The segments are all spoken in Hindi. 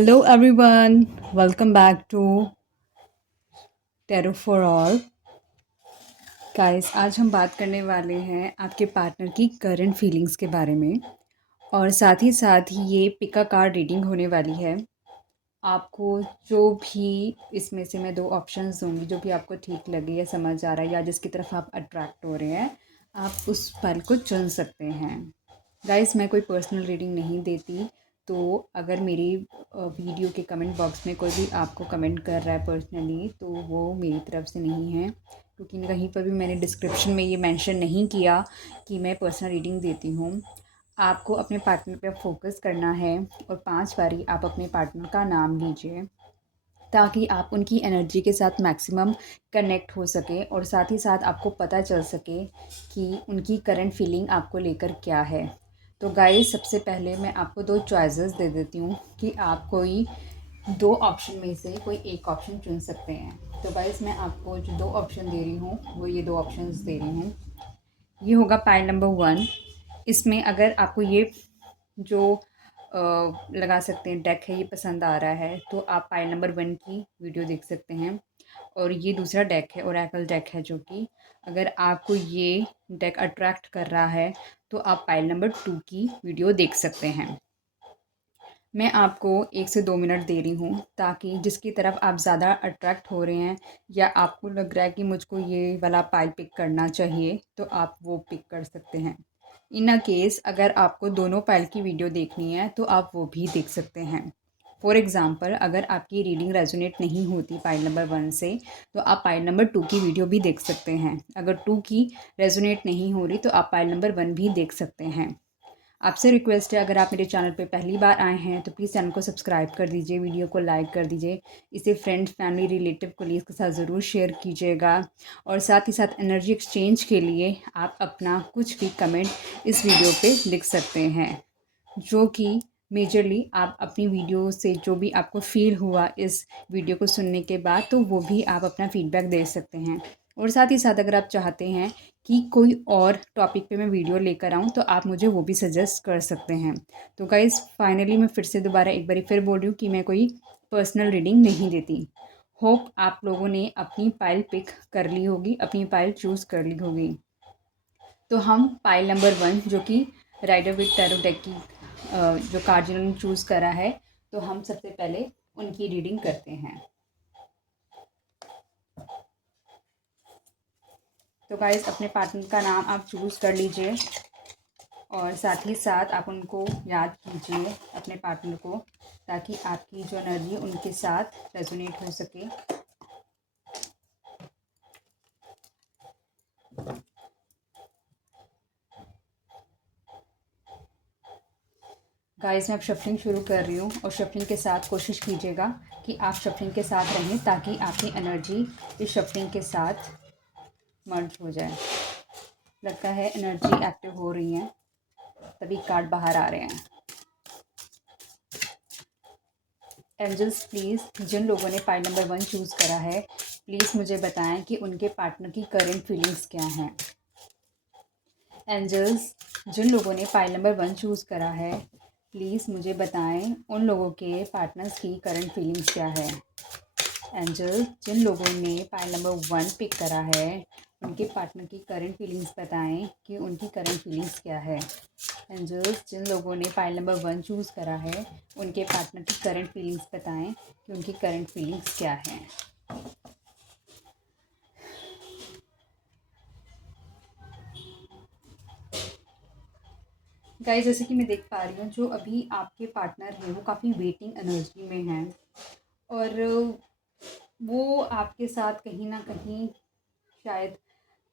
Hello everyone, welcome back to Tarot for All. Guys आज हम बात करने वाले हैं आपके पार्टनर की करंट फीलिंग्स के बारे में और साथ ही ये पिका कार्ड रीडिंग होने वाली है। आपको जो भी इसमें से मैं 2 ऑप्शंस दूँगी, जो भी आपको ठीक लगे या समझ आ रहा है या जिसकी तरफ आप अट्रैक्ट हो रहे हैं, आप उस पल को चुन सकते हैं। गाइस मैं कोई पर्सनल रीडिंग नहीं देती, तो अगर मेरी वीडियो के कमेंट बॉक्स में कोई भी आपको कमेंट कर रहा है पर्सनली, तो वो मेरी तरफ से नहीं है, क्योंकि कहीं पर भी मैंने डिस्क्रिप्शन में ये मेंशन नहीं किया कि मैं पर्सनल रीडिंग देती हूँ। आपको अपने पार्टनर पे फोकस करना है और 5 बारी आप अपने पार्टनर का नाम लीजिए, ताकि आप उनकी एनर्जी के साथ मैक्सिमम कनेक्ट हो सके और साथ ही साथ आपको पता चल सके कि उनकी करंट फीलिंग आपको लेकर क्या है। तो गाइस सबसे पहले मैं आपको 2 चॉइसेस दे देती हूँ कि आप कोई 2 ऑप्शन में से कोई एक ऑप्शन चुन सकते हैं। तो गाइस मैं आपको जो 2 ऑप्शन दे रही हूँ वो ये 2 ऑप्शंस दे रही हूँ। ये होगा पाइल नंबर 1। इसमें अगर आपको ये जो लगा सकते हैं डेक है ये पसंद आ रहा है, तो आप पाइल नंबर 1 की वीडियो देख सकते हैं। और ये दूसरा डेक है, ओरेकल डेक है, जो कि अगर आपको ये डेक अट्रैक्ट कर रहा है तो आप पाइल नंबर 2 की वीडियो देख सकते हैं। मैं आपको 1 से 2 मिनट दे रही हूँ, ताकि जिसकी तरफ आप ज़्यादा अट्रैक्ट हो रहे हैं या आपको लग रहा है कि मुझको ये वाला पाइल पिक करना चाहिए, तो आप वो पिक कर सकते हैं। इन अ केस अगर आपको दोनों पाइल की वीडियो देखनी है तो आप वो भी देख सकते हैं। फॉर एग्ज़ाम्पल अगर आपकी रीडिंग रेजोनेट नहीं होती पाइल नंबर 1 से, तो आप पाइल नंबर 2 की वीडियो भी देख सकते हैं। अगर 2 की रेजोनेट नहीं हो रही तो आप पाइल नंबर 1 भी देख सकते हैं। आपसे रिक्वेस्ट है, अगर आप मेरे चैनल पे पहली बार आए हैं तो प्लीज़ चैनल को सब्सक्राइब कर दीजिए, वीडियो को लाइक कर दीजिए, इसे फ्रेंड्स, फैमिली, रिलेटिव, कोलीग्स के साथ ज़रूर शेयर कीजिएगा। और साथ ही साथ एनर्जी एक्सचेंज के लिए आप अपना कुछ भी कमेंट इस वीडियो पे लिख सकते हैं, जो कि मेजरली आप अपनी वीडियो से जो भी आपको फ़ील हुआ इस वीडियो को सुनने के बाद, तो वो भी आप अपना फ़ीडबैक दे सकते हैं। और साथ ही साथ अगर आप चाहते हैं कि कोई और टॉपिक पे मैं वीडियो लेकर आऊँ, तो आप मुझे वो भी सजेस्ट कर सकते हैं। तो गाइज़ फाइनली मैं फिर से दोबारा एक बारी फिर बोल रही हूँ कि मैं कोई पर्सनल रीडिंग नहीं देती। होप आप लोगों ने अपनी पाइल पिक कर ली होगी, अपनी पाइल चूज़ कर ली होगी। तो हम पाइल नंबर 1, जो कि राइडर विद टैरो डेक की जो कार्ड जिन्होंने चूज़ करा है, तो हम सबसे पहले उनकी रीडिंग करते हैं। तो गाइस अपने पार्टनर का नाम आप चूज़ कर लीजिए और साथ ही साथ आप उनको याद कीजिए, अपने पार्टनर को, ताकि आपकी जो एनर्जी उनके साथ रेजोनेट हो सके। गाइस मैं अब शफलिंग शुरू कर रही हूँ और शफलिंग के साथ कोशिश कीजिएगा कि आप शफलिंग के साथ रहें, ताकि आपकी एनर्जी इस शफलिंग के साथ मर्ज हो जाए। लगता है एनर्जी एक्टिव हो रही है, तभी कार्ड बाहर आ रहे हैं। एंजल्स प्लीज़, जिन लोगों ने पाइल नंबर 1 चूज़ करा है, प्लीज़ मुझे बताएं कि उनके पार्टनर की करंट फीलिंग्स क्या हैं। एंजल्स, जिन लोगों ने पाइल नंबर 1 चूज़ करा है, प्लीज़ मुझे बताएं उन लोगों के पार्टनर्स की करंट फीलिंग्स क्या है। एंजल, जिन लोगों ने पाइल नंबर 1 पिक करा है, उनके पार्टनर की करंट फीलिंग्स बताएं कि उनकी करंट फीलिंग्स क्या है। एंजल्स, जिन लोगों ने पाइल नंबर 1 चूज़ करा है, उनके पार्टनर की करंट फीलिंग्स बताएं कि उनकी करंट फीलिंग्स क्या हैं। गाइस जैसे कि मैं देख पा रही हूँ, जो अभी आपके पार्टनर हैं वो काफ़ी वेटिंग एनर्जी में हैं और वो आपके साथ कहीं ना कहीं शायद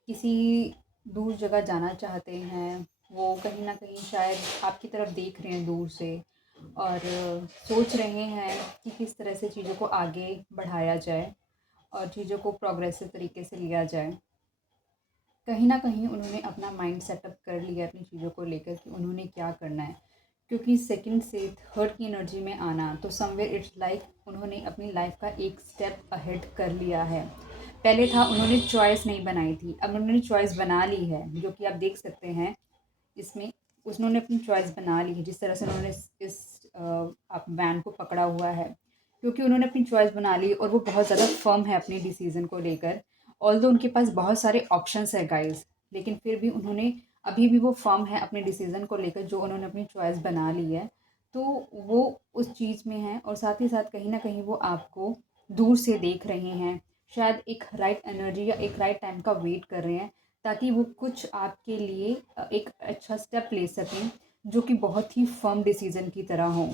किसी दूर जगह जाना चाहते हैं। वो कहीं ना कहीं शायद आपकी तरफ देख रहे हैं दूर से और सोच रहे हैं कि किस तरह से चीज़ों को आगे बढ़ाया जाए और चीज़ों को प्रोग्रेसिव तरीके से लिया जाए। कहीं ना कहीं उन्होंने अपना माइंड सेटअप कर लिया अपनी चीज़ों को लेकर कि उन्होंने क्या करना है, क्योंकि सेकंड से थर्ड की एनर्जी में आना, तो समवेयर इट्स लाइक उन्होंने अपनी लाइफ का एक स्टेप अहेड कर लिया है। पहले था उन्होंने चॉइस नहीं बनाई थी, अब उन्होंने चॉइस बना ली है, जो कि आप देख सकते हैं इसमें। उन्होंने अपनी चॉइस बना ली है, जिस तरह से उन्होंने इस आप मैन को पकड़ा हुआ है, क्योंकि उन्होंने अपनी चॉइस बना ली और वो बहुत ज़्यादा फर्म है अपने डिसीज़न को लेकर। ऑल्दो उनके पास बहुत सारे ऑप्शंस है गाइस, लेकिन फिर भी उन्होंने अभी भी वो फर्म है अपने डिसीज़न को लेकर, जो उन्होंने अपनी चॉइस बना ली है। तो वो उस चीज़ में हैं और साथ ही साथ कहीं न कहीं वो आपको दूर से देख रहे हैं। शायद एक राइट एनर्जी या एक राइट टाइम का वेट कर रहे हैं, ताकि वो कुछ आपके लिए एक अच्छा स्टेप ले सकें, जो कि बहुत ही फर्म डिसीज़न की तरह हो।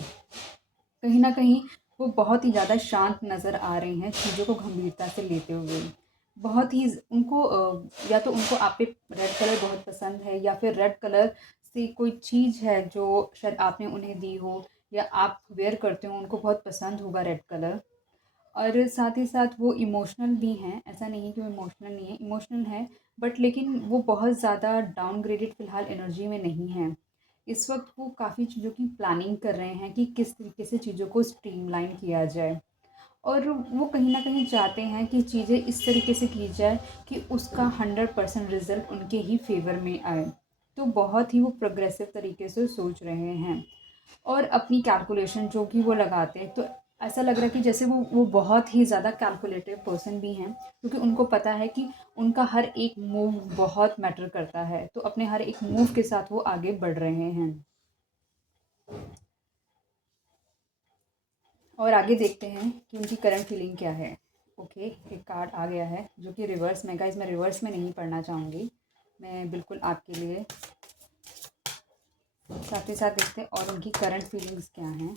कहीं न कहीं वो बहुत ही ज़्यादा शांत नज़र आ रहे हैं चीज़ों को गंभीरता से लेते हुए। बहुत ही उनको या तो उनको आप पे रेड कलर बहुत पसंद है, या फिर रेड कलर से कोई चीज़ है जो शायद आपने उन्हें दी हो या आप वेयर करते हो, उनको बहुत पसंद होगा रेड कलर। और साथ ही साथ वो इमोशनल भी हैं, ऐसा नहीं है कि वो इमोशनल नहीं है, इमोशनल है, बट लेकिन वो बहुत ज़्यादा डाउनग्रेडेड फ़िलहाल एनर्जी में नहीं है। इस वक़्त वो काफ़ी चीज़ों की प्लानिंग कर रहे हैं कि किस तरीके से चीज़ों को स्ट्रीमलाइन किया जाए, और वो कहीं न कहीं चाहते हैं कि चीज़ें इस तरीके से की जाए कि उसका 100% रिज़ल्ट उनके ही फ़ेवर में आए। तो बहुत ही वो प्रोग्रेसिव तरीके से सोच रहे हैं। और अपनी कैलकुलेशन जो कि वो लगाते हैं, तो ऐसा लग रहा है कि जैसे वो बहुत ही ज़्यादा कैलकुलेटिव पर्सन भी हैं, क्योंकि उनको पता है कि उनका हर एक मूव बहुत मैटर करता है। तो अपने हर एक मूव के साथ वो आगे बढ़ रहे हैं। और आगे देखते हैं कि उनकी करंट फीलिंग क्या है। ओके, एक कार्ड आ गया है जो कि रिवर्स में, गाइस मैं रिवर्स में नहीं पढ़ना चाहूँगी, मैं बिल्कुल आपके लिए साथ ही साथ देखते हैं और उनकी करंट फीलिंग्स क्या हैं।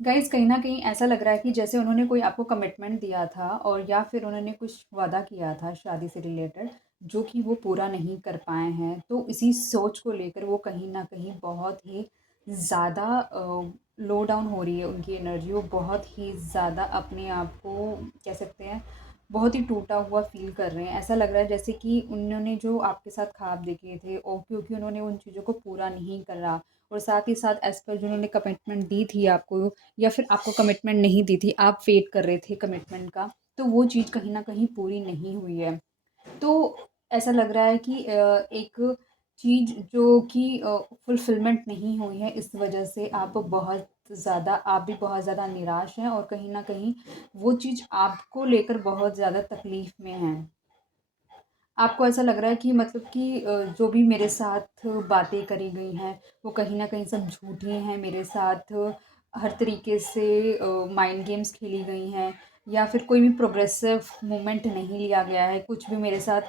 गाइस कहीं न कहीं ऐसा लग रहा है कि जैसे उन्होंने कोई आपको कमिटमेंट दिया था, और या फिर उन्होंने कुछ वादा किया था शादी से रिलेटेड, जो कि वो पूरा नहीं कर पाए हैं। तो इसी सोच को लेकर वो कहीं न कहीं बहुत ही ज़्यादा लो डाउन हो रही है उनकी एनर्जी। वो बहुत ही ज़्यादा अपने आप को, कह सकते हैं, बहुत ही टूटा हुआ फ़ील कर रहे हैं। ऐसा लग रहा है जैसे कि उन्होंने जो आपके साथ ख्वाब देखे थे, और क्योंकि उन्होंने उन चीज़ों को पूरा नहीं करा, और साथ ही साथ एज़ पर जो उन्होंने कमिटमेंट दी थी आपको, या फिर आपको कमिटमेंट नहीं दी थी, आप वेट कर रहे थे कमिटमेंट का, तो वो चीज़ कहीं न कहीं पूरी नहीं हुई है। तो ऐसा लग रहा है कि एक चीज़ जो कि फुलफ़िलमेंट नहीं हुई है, इस वजह से आप भी बहुत ज़्यादा निराश हैं, और कहीं न कहीं वो चीज़ आपको लेकर बहुत ज़्यादा तकलीफ़ में हैं। आपको ऐसा लग रहा है कि मतलब कि जो भी मेरे साथ बातें करी गई हैं, वो कहीं न कहीं सब झूठी हैं, मेरे साथ हर तरीके से माइंड गेम्स खेली गई हैं, या फिर कोई भी प्रोग्रेसिव मूवमेंट नहीं लिया गया है। कुछ भी मेरे साथ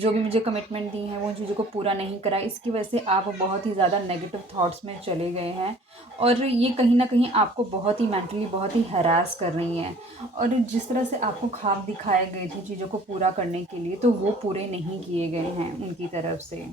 जो भी मुझे कमिटमेंट दी हैं, वो उन चीज़ों को पूरा नहीं करा। इसकी वजह से आप बहुत ही ज़्यादा नेगेटिव थॉट्स में चले गए हैं, और ये कहीं न कहीं आपको बहुत ही मेंटली बहुत ही हैरास कर रही हैं। और जिस तरह से आपको ख्वाब दिखाए गए थे चीज़ों को पूरा करने के लिए, तो वो पूरे नहीं किए गए हैं उनकी तरफ से।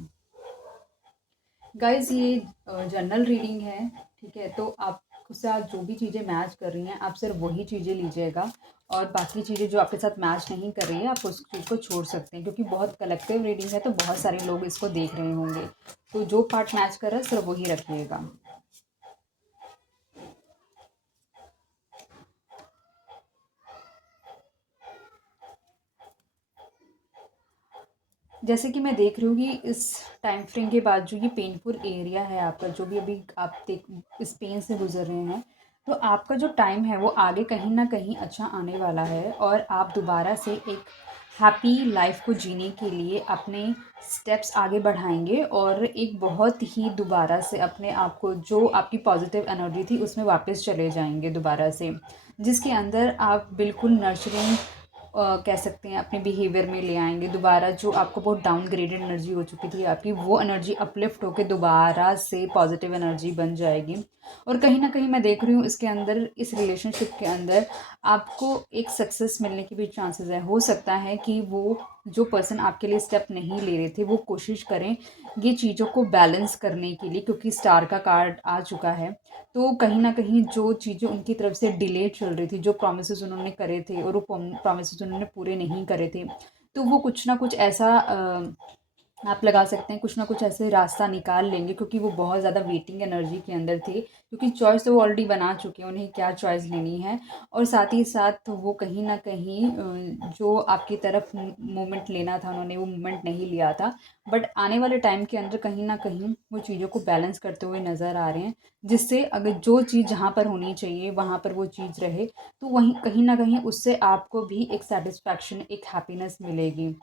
गाइज़ ये जनरल रीडिंग है, ठीक है? तो आपके साथ जो भी चीज़ें मैच कर रही हैं, आप सिर्फ़ वही चीज़ें लीजिएगा, और बाकी चीज़ें जो आपके साथ मैच नहीं कर रही है, आप उस चीज़ को छोड़ सकते हैं, क्योंकि बहुत कलेक्टिव रीडिंग है, तो बहुत सारे लोग इसको देख रहे होंगे। तो जो पार्ट मैच कर रहा है, सिर्फ़ वही रखिएगा। जैसे कि मैं देख रही हूँ कि इस टाइम फ्रेम के बाद जो ये पेनफुल एरिया है आपका, जो भी अभी आप देख इस पेन से गुज़र रहे हैं, तो आपका जो टाइम है वो आगे कहीं न कहीं अच्छा आने वाला है, और आप दोबारा से एक हैप्पी लाइफ़ को जीने के लिए अपने स्टेप्स आगे बढ़ाएँगे, और एक बहुत ही दोबारा से अपने आप को, जो आपकी पॉज़िटिव एनर्जी थी उसमें वापस चले जाएँगे दोबारा से। जिसके अंदर आप बिल्कुल नर्चरिंग कह सकते हैं अपने बिहेवियर में ले आएँगे दोबारा। जो आपको बहुत डाउनग्रेडेड एनर्जी हो चुकी थी आपकी, वो एनर्जी अपलिफ्ट होके दोबारा से पॉजिटिव एनर्जी बन जाएगी। और कहीं न कहीं मैं देख रही हूँ इसके अंदर, इस रिलेशनशिप के अंदर आपको एक सक्सेस मिलने की भी चांसेस है। हो सकता है कि वो जो पर्सन आपके लिए स्टेप नहीं ले रहे थे, वो कोशिश करें ये चीज़ों को बैलेंस करने के लिए, क्योंकि स्टार का कार्ड आ चुका है। तो कहीं न कहीं जो चीज़ें उनकी तरफ से डिले चल रही थी, जो प्रॉमिसेस उन्होंने करे थे और वो प्रॉमिसेस उन्होंने पूरे नहीं करे थे, तो वो कुछ ना कुछ ऐसा आप लगा सकते हैं, कुछ ना कुछ ऐसे रास्ता निकाल लेंगे, क्योंकि वो बहुत ज़्यादा वेटिंग एनर्जी के अंदर थे, क्योंकि चॉइस तो वो ऑलरेडी बना चुके हैं, उन्हें क्या चॉइस लेनी है। और साथ ही साथ वो कहीं न कहीं जो आपकी तरफ मूवमेंट लेना था, उन्होंने वो मूवमेंट नहीं लिया था। बट आने वाले टाइम के अंदर कहीं न कहीं वो चीज़ों को बैलेंस करते हुए नज़र आ रहे हैं, जिससे अगर जो चीज़ जहाँ पर होनी चाहिए वहाँ पर वो चीज़ रहे, तो वहीं कहीं न कहीं उससे आपको भी एक सैटिस्फैक्शन, एक हैप्पीनेस मिलेगी,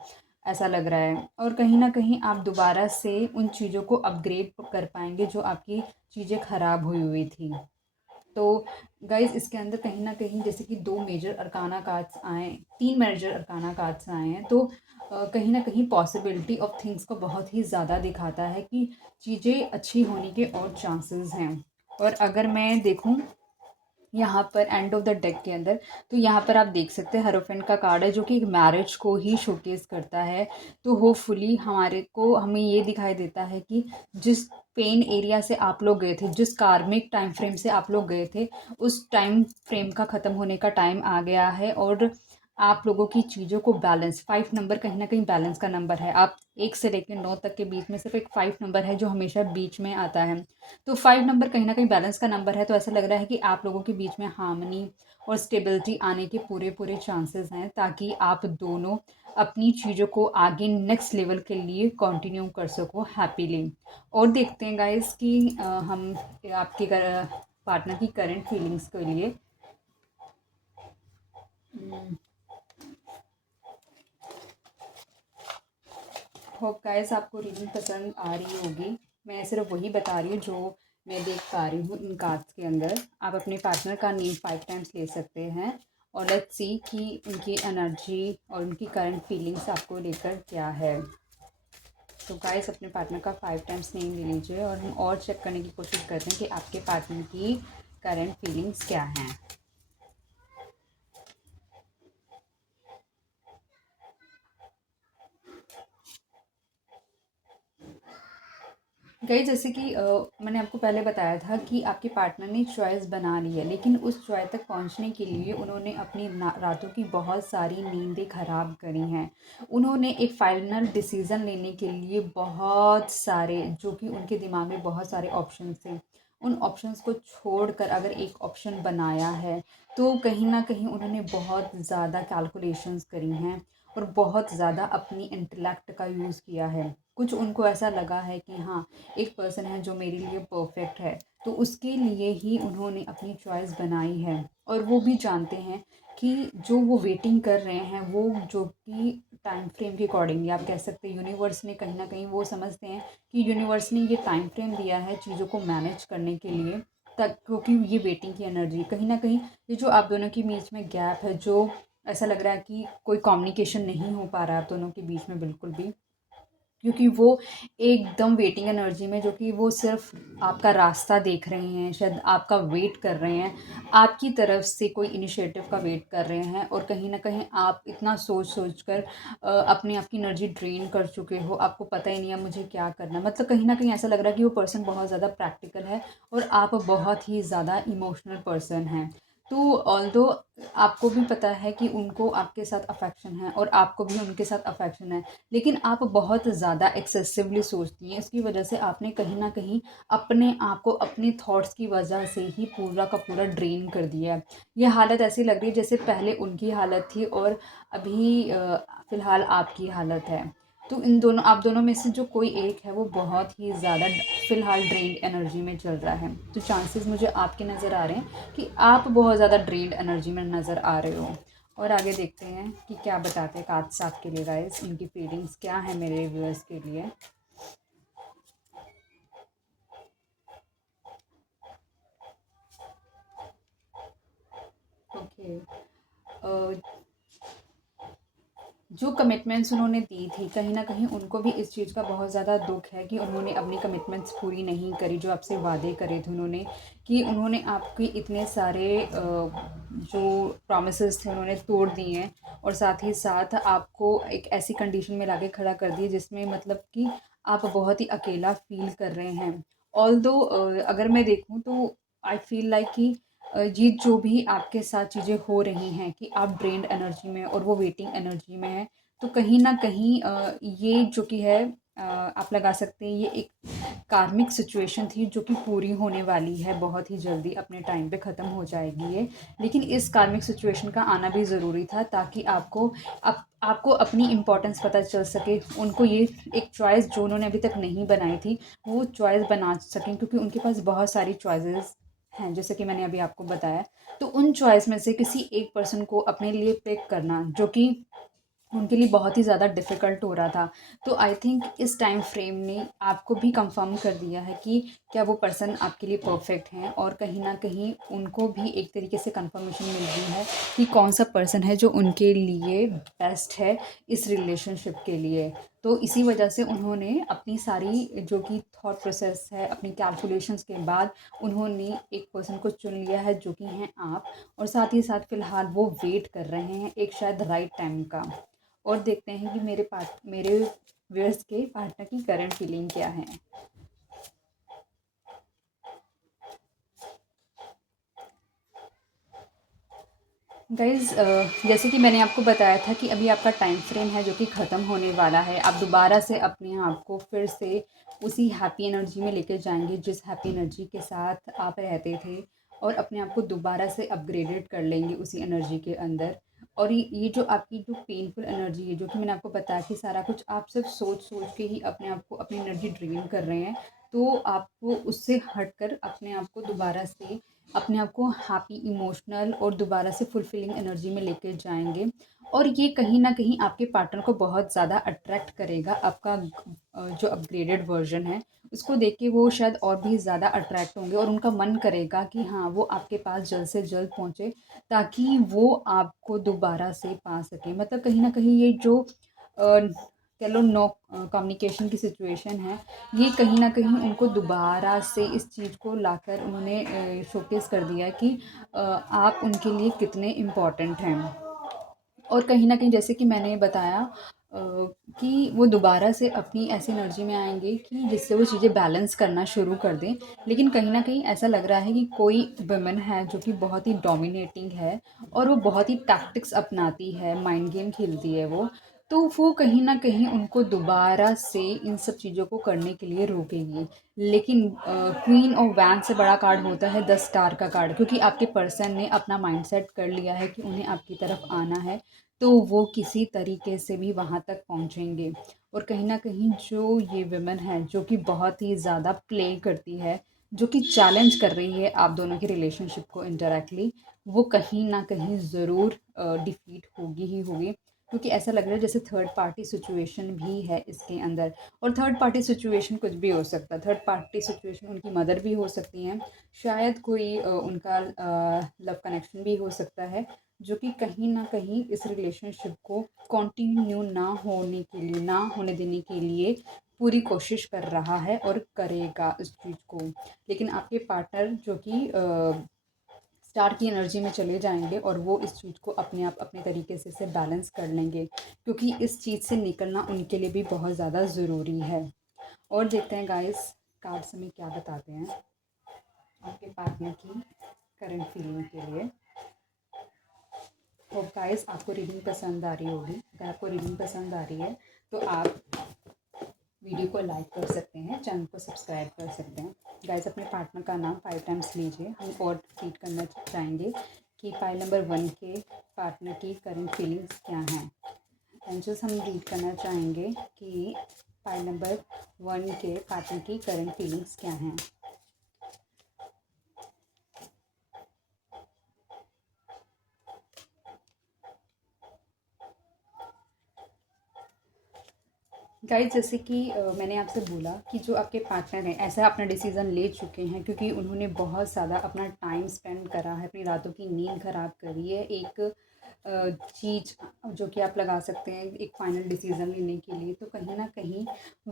ऐसा लग रहा है। और कहीं न कहीं आप दोबारा से उन चीज़ों को अपग्रेड कर पाएँगे जो आपकी चीज़ें ख़राब हुई हुई थी। तो गाइज़, इसके अंदर कहीं न कहीं जैसे कि 2 मेजर अरकाना कार्ड्स आए, 3 मेजर अरकाना कार्ड्स आए हैं, तो कहीं न कहीं पॉसिबिलिटी ऑफ थिंग्स को बहुत ही ज़्यादा दिखाता है कि चीज़ें अच्छी होने के और चांसेस हैं। और अगर मैं देखूँ यहाँ पर एंड ऑफ द डेक के अंदर, तो यहाँ पर आप देख सकते हैं हेरोफेंट का कार्ड है, जो कि एक मैरिज को ही शोकेस करता है। तो होपफुली हमारे को हमें ये दिखाई देता है कि जिस पेन एरिया से आप लोग गए थे, जिस कार्मिक टाइम फ्रेम से आप लोग गए थे, उस टाइम फ्रेम का ख़त्म होने का टाइम आ गया है। और आप लोगों की चीज़ों को बैलेंस, 5 नंबर कहीं न कहीं बैलेंस का नंबर है। आप 1 से लेके 9 तक के बीच में सिर्फ़ एक 5 नंबर है जो हमेशा बीच में आता है। तो 5 नंबर कहीं न कहीं बैलेंस का नंबर है, तो ऐसा लग रहा है कि आप लोगों के बीच में हार्मनी और स्टेबिलिटी आने के पूरे-पूरे चांसेस हैं, ताकि आप दोनों अपनी चीज़ों को आगे नेक्स्ट लेवल के लिए कंटिन्यू कर सको हैप्पीली। और देखते हैं गाइज़ कि हम आपके पार्टनर की करंट फीलिंग्स के लिए होप गाइस आपको रीडिंग पसंद आ रही होगी। मैं सिर्फ वही बता रही हूँ जो मैं देख पा रही हूँ इन कार्ड्स के अंदर। आप अपने पार्टनर का नेम 5 टाइम्स ले सकते हैं और लेट्स सी कि उनकी एनर्जी और उनकी करंट फीलिंग्स आपको लेकर क्या है। तो गाइस अपने पार्टनर का 5 टाइम्स नेम ले लीजिए और हम और चेक करने की कोशिश करते हैं कि आपके पार्टनर की करंट फीलिंग्स क्या हैं। गई जैसे कि मैंने आपको पहले बताया था कि आपके पार्टनर ने चॉइस बना ली है, लेकिन उस चॉइस तक पहुंचने के लिए उन्होंने अपनी रातों की बहुत सारी नींदें ख़राब करी हैं। उन्होंने एक फाइनल डिसीज़न लेने के लिए बहुत सारे, जो कि उनके दिमाग में बहुत सारे ऑप्शन थे, उन ऑप्शंस को छोड़कर अगर एक ऑप्शन बनाया है, तो कहीं ना कहीं उन्होंने बहुत ज़्यादा कैलकुलेशंस करी हैं और बहुत ज़्यादा अपनी इंटेलेक्ट का यूज़ किया है। कुछ उनको ऐसा लगा है कि हाँ, एक पर्सन है जो मेरे लिए परफेक्ट है, तो उसके लिए ही उन्होंने अपनी चॉइस बनाई है। और वो भी जानते हैं कि जो वो वेटिंग कर रहे हैं, वो जो कि टाइम फ्रेम के अकॉर्डिंगली आप कह सकते हैं यूनिवर्स ने कहीं ना कहीं, वो समझते हैं कि यूनिवर्स ने ये टाइम फ्रेम दिया है चीज़ों को मैनेज करने के लिए, तक क्योंकि ये वेटिंग की एनर्जी कहीं ना कहीं, ये जो आप दोनों के बीच में गैप है, जो ऐसा लग रहा है कि कोई कम्युनिकेशन नहीं हो पा रहा है आप दोनों के बीच में बिल्कुल भी, क्योंकि वो एकदम वेटिंग एनर्जी में, जो कि वो सिर्फ आपका रास्ता देख रहे हैं, शायद आपका वेट कर रहे हैं, आपकी तरफ से कोई इनिशिएटिव का वेट कर रहे हैं। और कहीं ना कहीं आप इतना सोच सोच कर अपनी आपकी एनर्जी ड्रेन कर चुके हो, आपको पता ही नहीं है मुझे क्या करना है। मतलब कहीं ना कहीं ऐसा लग रहा है कि वो पर्सन बहुत ज़्यादा प्रैक्टिकल है और आप बहुत ही ज़्यादा इमोशनल पर्सन हैं। तो ऑल्दो आपको भी पता है कि उनको आपके साथ अफेक्शन है और आपको भी उनके साथ अफेक्शन है, लेकिन आप बहुत ज़्यादा एक्सेसिवली सोचती हैं। इसकी वजह से आपने कहीं न कहीं अपने आप को अपने थॉट्स की वजह से ही पूरा का पूरा ड्रेन कर दिया है। ये हालत ऐसी लग रही है जैसे पहले उनकी हालत थी और अभी फ़िलहाल आपकी हालत है। तो इन दोनों, आप दोनों में से जो कोई एक है वो बहुत ही ज़्यादा फ़िलहाल ड्रेन्ड एनर्जी में चल रहा है। तो चांसेस मुझे आपके नज़र आ रहे हैं कि आप बहुत ज़्यादा ड्रेन्ड एनर्जी में नज़र आ रहे हो। और आगे देखते हैं कि क्या बताते हैं कार्ड्स आपके लिए गाइस, उनकी फीलिंग्स क्या है मेरे व्यूअर्स के लिए। ओके, जो कमिटमेंट्स उन्होंने दी थी, कहीं न कहीं उनको भी इस चीज़ का बहुत ज़्यादा दुःख है कि उन्होंने अपनी कमिटमेंट्स पूरी नहीं करी, जो आपसे वादे करे थे उन्होंने, कि उन्होंने आपके इतने सारे जो प्रॉमिसेस थे उन्होंने तोड़ दिए हैं और साथ ही साथ आपको एक ऐसी कंडीशन में लाके खड़ा कर दिया जिसमें मतलब कि आप बहुत ही अकेला फ़ील कर रहे हैं। ऑल्दो अगर मैं देखूँ तो आई फ़ील लाइक कि ये जो भी आपके साथ चीज़ें हो रही हैं कि आप ड्रेन्ड एनर्जी में और वो वेटिंग एनर्जी में है, तो कहीं न कहीं ये जो कि है आप लगा सकते हैं ये एक कार्मिक सिचुएशन थी जो कि पूरी होने वाली है बहुत ही जल्दी, अपने टाइम पे ख़त्म हो जाएगी ये। लेकिन इस कार्मिक सिचुएशन का आना भी ज़रूरी था ताकि आपको अपनी इम्पोर्टेंस पता चल सके। उनको ये एक चॉइस जो उन्होंने अभी तक नहीं बनाई थी वो चॉइस बना सकें, क्योंकि उनके पास बहुत सारी चॉइसेस हैं जैसे कि मैंने अभी आपको बताया। तो उन चॉइस में से किसी एक पर्सन को अपने लिए पिक करना जो कि उनके लिए बहुत ही ज़्यादा डिफ़िकल्ट हो रहा था। तो आई थिंक इस टाइम फ्रेम ने आपको भी कंफ़र्म कर दिया है कि क्या वो पर्सन आपके लिए परफ़ेक्ट हैं, और कहीं न कहीं उनको भी एक तरीके से कंफ़र्मेशन मिल गई है कि कौन-सा पर्सन है जो उनके लिए बेस्ट है इस रिलेशनशिप के लिए। तो इसी वजह से उन्होंने अपनी सारी जो कि थॉट प्रोसेस है, अपनी कैलकुलेशंस के बाद उन्होंने एक पर्सन को चुन लिया है जो कि हैं आप, और साथ ही साथ फ़िलहाल वो वेट कर रहे हैं एक शायद राइट टाइम का। और देखते हैं कि मेरे व्यूअर्स के पार्टनर की करंट फीलिंग क्या है। गाइज़, जैसे कि मैंने आपको बताया था कि अभी आपका टाइम फ्रेम है जो कि ख़त्म होने वाला है। आप दोबारा से अपने आप को फिर से उसी हैप्पी एनर्जी में लेकर जाएँगे जिस हैप्पी एनर्जी के साथ आप रहते थे, और अपने आप को दोबारा से अपग्रेडेड कर लेंगे उसी एनर्जी के अंदर। और ये जो आपकी जो पेनफुल एनर्जी है, जो कि मैंने आपको बताया कि सारा कुछ आप सिर्फ़ सोच-सोच के ही अपने आप को अपनी एनर्जी ड्रेन कर रहे हैं। तो आपको उससे हटकर अपने आप को दोबारा से अपने आप को हैप्पी, इमोशनल और दोबारा से फुलफिलिंग एनर्जी में लेके जाएँगे। और ये कहीं न कहीं आपके पार्टनर को बहुत ज़्यादा अट्रैक्ट करेगा। आपका जो अपग्रेडेड वर्ज़न है, उसको देख के वो शायद और भी ज़्यादा अट्रैक्ट होंगे, और उनका मन करेगा कि हाँ, वो आपके पास जल्द से जल्द पहुँचे ताकि वो आपको दोबारा से पा सकें। मतलब कहीं न कहीं ये जो कह लो नो कम्युनिकेशन की सिचुएशन है, ये कहीं न कहीं उनको दोबारा से इस चीज़ को लाकर उन्होंने शोकेस कर दिया है कि आप उनके लिए कितने इम्पोर्टेंट हैं। और कहीं न कहीं जैसे कि मैंने बताया कि वो दोबारा से अपनी ऐसी एनर्जी में आएँगे कि जिससे वो चीज़ें बैलेंस करना शुरू कर दें। लेकिन कहीं न कहीं ऐसा लग रहा है कि कोई वुमन है जो कि बहुत ही डोमिनेटिंग है, और वो बहुत ही टैक्टिक्स अपनाती है, माइंड गेम खेलती है वो। तो वो कहीं न कहीं उनको दोबारा से इन सब चीज़ों को करने के लिए रोकेगी। लेकिन क्वीन ऑफ वैंड से बड़ा कार्ड होता है 10 स्टार का कार्ड, क्योंकि आपके पर्सन ने अपना माइंडसेट कर लिया है कि उन्हें आपकी तरफ आना है, तो वो किसी तरीके से भी वहाँ तक पहुँचेंगे। और कहीं न कहीं जो ये वुमन है जो कि बहुत ही ज़्यादा प्ले करती है, जो कि चैलेंज कर रही है आप दोनों के रिलेशनशिप को इनडायरेक्टली, वो कहीं न कहीं ज़रूर डिफ़ीट होगी ही होगी। क्योंकि ऐसा लग रहा है जैसे थर्ड पार्टी सिचुएशन भी है इसके अंदर। और थर्ड पार्टी सिचुएशन कुछ भी हो सकता है। थर्ड पार्टी सिचुएशन उनकी मदर भी हो सकती हैं, शायद कोई उनका लव कनेक्शन भी हो सकता है, जो कि कहीं न कहीं इस रिलेशनशिप को कंटिन्यू ना होने के लिए, ना होने देने के लिए पूरी कोशिश कर रहा है और करेगा इस चीज़ को। लेकिन आपके पार्टनर जो कि स्टार की एनर्जी में चले जाएँगे, और वो इस चीज़ को अपने आप अपने तरीके से इसे बैलेंस कर लेंगे, क्योंकि इस चीज़ से निकलना उनके लिए भी बहुत ज़्यादा ज़रूरी है। और देखते हैं गाइस, कार्ड्स हमें क्या बताते हैं आपके पार्टनर की करंट फीलिंग के लिए। होप गाइस आपको रीडिंग पसंद आ रही होगी। अगर आपको रीडिंग पसंद आ रही है तो आप वीडियो को लाइक कर सकते हैं, चैनल को सब्सक्राइब कर सकते हैं। गाइस अपने पार्टनर का नाम 5 टाइम्स लीजिए। हम और रिपीट करना चाहेंगे कि पाइल नंबर 1 के पार्टनर की करंट फीलिंग्स क्या हैं। एंजल्स हम रीड करना चाहेंगे कि पाइल नंबर 1 के पार्टनर की करंट फीलिंग्स क्या हैं। गाइस जैसे कि मैंने आपसे बोला कि जो आपके पार्टनर हैं ऐसा अपना डिसीज़न ले चुके हैं, क्योंकि उन्होंने बहुत ज़्यादा अपना टाइम स्पेंड करा है, अपनी रातों की नींद ख़राब करी है एक चीज़ जो कि आप लगा सकते हैं एक फ़ाइनल डिसीज़न लेने के लिए। तो कहीं न कहीं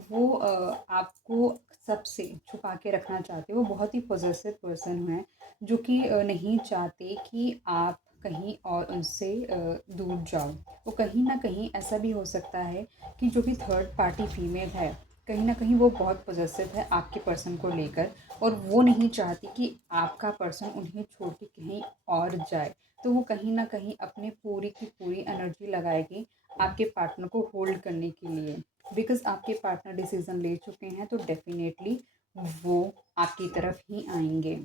वो आपको सबसे छुपा के रखना चाहते हैं। वो बहुत ही पॉसेसिव पर्सन हैं जो कि नहीं चाहते कि आप कहीं और उनसे दूर जाओ। वो कहीं न कहीं ऐसा भी हो सकता है कि जो भी थर्ड पार्टी फीमेल है, कहीं न कहीं वो बहुत पॉसेसिव है आपके पर्सन को लेकर, और वो नहीं चाहती कि आपका पर्सन उन्हें छोड़ के कहीं और जाए। तो वो कहीं न कहीं अपनी पूरी की पूरी एनर्जी लगाएगी आपके पार्टनर को होल्ड करने के लिए। बिकॉज़ आपके पार्टनर डिसीज़न ले चुके हैं, तो डेफ़िनेटली वो आपकी तरफ ही आएँगे।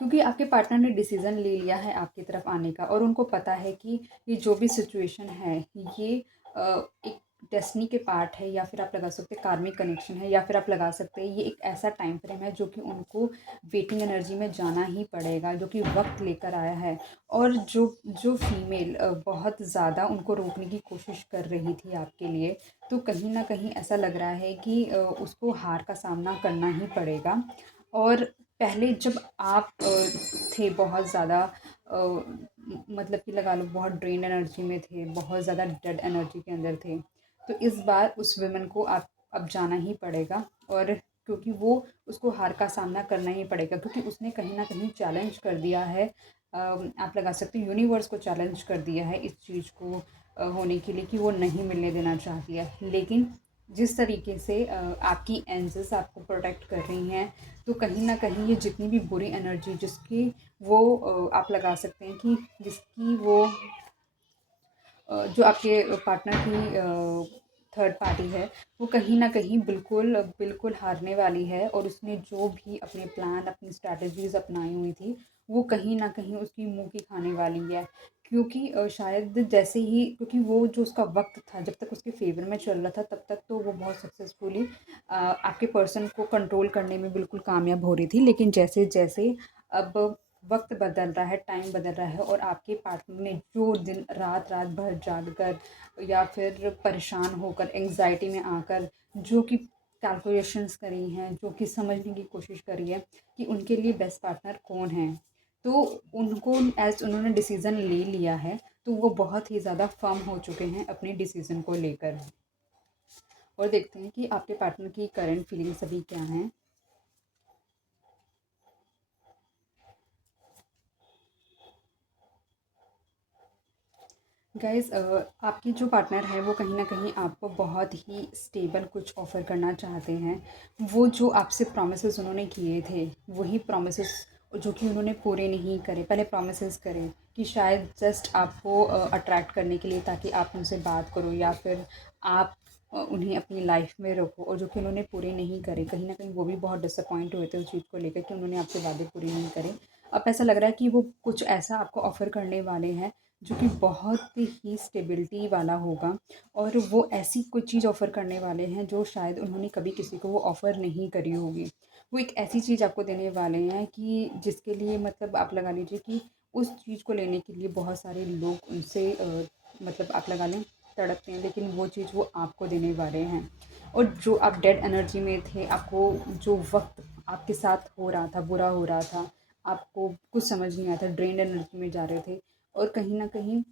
क्योंकि आपके पार्टनर ने डिसीज़न ले लिया है आपकी तरफ आने का, और उनको पता है कि ये जो भी सिचुएशन है, ये एक डेस्टिनी के पार्ट है, या फिर आप लगा सकते हैं कार्मिक कनेक्शन है, या फिर आप लगा सकते हैं ये एक ऐसा टाइम फ्रेम है जो कि उनको वेटिंग एनर्जी में जाना ही पड़ेगा, जो कि वक्त लेकर आया है। और जो जो फीमेल बहुत ज़्यादा उनको रोकने की कोशिश कर रही थी आपके लिए, तो कहीं ना कहीं ऐसा लग रहा है कि उसको हार का सामना करना ही पड़ेगा। और पहले जब आप थे बहुत ज़्यादा, मतलब कि लगा लो बहुत ड्रेन एनर्जी में थे, बहुत ज़्यादा डेड एनर्जी के अंदर थे, तो इस बार उस वुमन को आप अब जाना ही पड़ेगा। और क्योंकि वो उसको हार का सामना करना ही पड़ेगा, क्योंकि उसने कहीं न कहीं चैलेंज कर दिया है, आप लगा सकते हो यूनिवर्स को चैलेंज कर दिया है इस चीज़ को होने के लिए, कि वो नहीं मिलने देना चाहती है। लेकिन जिस तरीके से आपकी एंजेल्स आपको प्रोटेक्ट कर रही हैं, तो कहीं न कहीं ये जितनी भी बुरी एनर्जी जिसकी वो आप लगा सकते हैं कि जिसकी वो जो आपके पार्टनर की थर्ड पार्टी है, वो कहीं न कहीं बिल्कुल बिल्कुल हारने वाली है, और उसने जो भी अपने प्लान, अपनी स्ट्रैटेजीज़ अपनाई हुई थी, वो कहीं न कहीं उसकी मुँह की खाने वाली है। क्योंकि शायद जैसे ही, क्योंकि वो जो उसका वक़्त था, जब तक उसके फ़ेवर में चल रहा था, तब तक तो वो बहुत सक्सेसफुली आपके पर्सन को कंट्रोल करने में बिल्कुल कामयाब हो रही थी। लेकिन जैसे-जैसे अब वक्त बदल रहा है, टाइम बदल रहा है, और आपके पार्टनर ने जो दिन रात रात भर जाग कर, या फिर परेशान होकर, एंग्जाइटी में आकर जो कि कैलकुलेशंस करी हैं, जो कि समझने की कोशिश करी है कि उनके लिए बेस्ट पार्टनर कौन है, तो उनको एज उन्होंने डिसीज़न ले लिया है, तो वो बहुत ही ज़्यादा फर्म हो चुके हैं अपने डिसीज़न को लेकर। और देखते हैं कि आपके पार्टनर की करंट फीलिंग्स अभी क्या हैं। गाइज़, आपकी जो पार्टनर है वो कहीं न कहीं आपको बहुत ही स्टेबल कुछ ऑफ़र करना चाहते हैं। वो जो आपसे प्रॉमिसेस उन्होंने किए थे, वही प्रॉमिसेस जो कि उन्होंने पूरे नहीं करे। पहले प्रॉमिसेस करे कि शायद जस्ट आपको अट्रैक्ट करने के लिए, ताकि आप उनसे बात करो, या फिर आप उन्हें अपनी लाइफ़ में रखो, और जो कि उन्होंने पूरे नहीं करे। कहीं न कहीं वो भी बहुत डिसअपॉइंट हुए थे उस चीज़ को लेकर कि उन्होंने आपसे वादे पूरे नहीं करे। अब ऐसा लग रहा है कि वो कुछ ऐसा आपको ऑफ़र करने वाले हैं जो कि बहुत ही स्टेबिलिटी वाला होगा, और वो ऐसी कोई चीज़ ऑफ़र करने वाले हैं जो शायद उन्होंने कभी किसी को वो ऑफ़र नहीं करी होगी। वो एक ऐसी चीज़ आपको देने वाले हैं कि जिसके लिए, मतलब आप लगा लीजिए कि उस चीज़ को लेने के लिए बहुत सारे लोग उनसे मतलब आप लगा लें तड़पते हैं, लेकिन वो चीज़ वो आपको देने वाले हैं। और जो आप डेड एनर्जी में थे, आपको जो वक़्त आपके साथ हो रहा था, बुरा हो रहा था, आपको कुछ समझ नहीं आया था, ड्रेन्ड एनर्जी में जा रहे थे, और कहीं न कहीं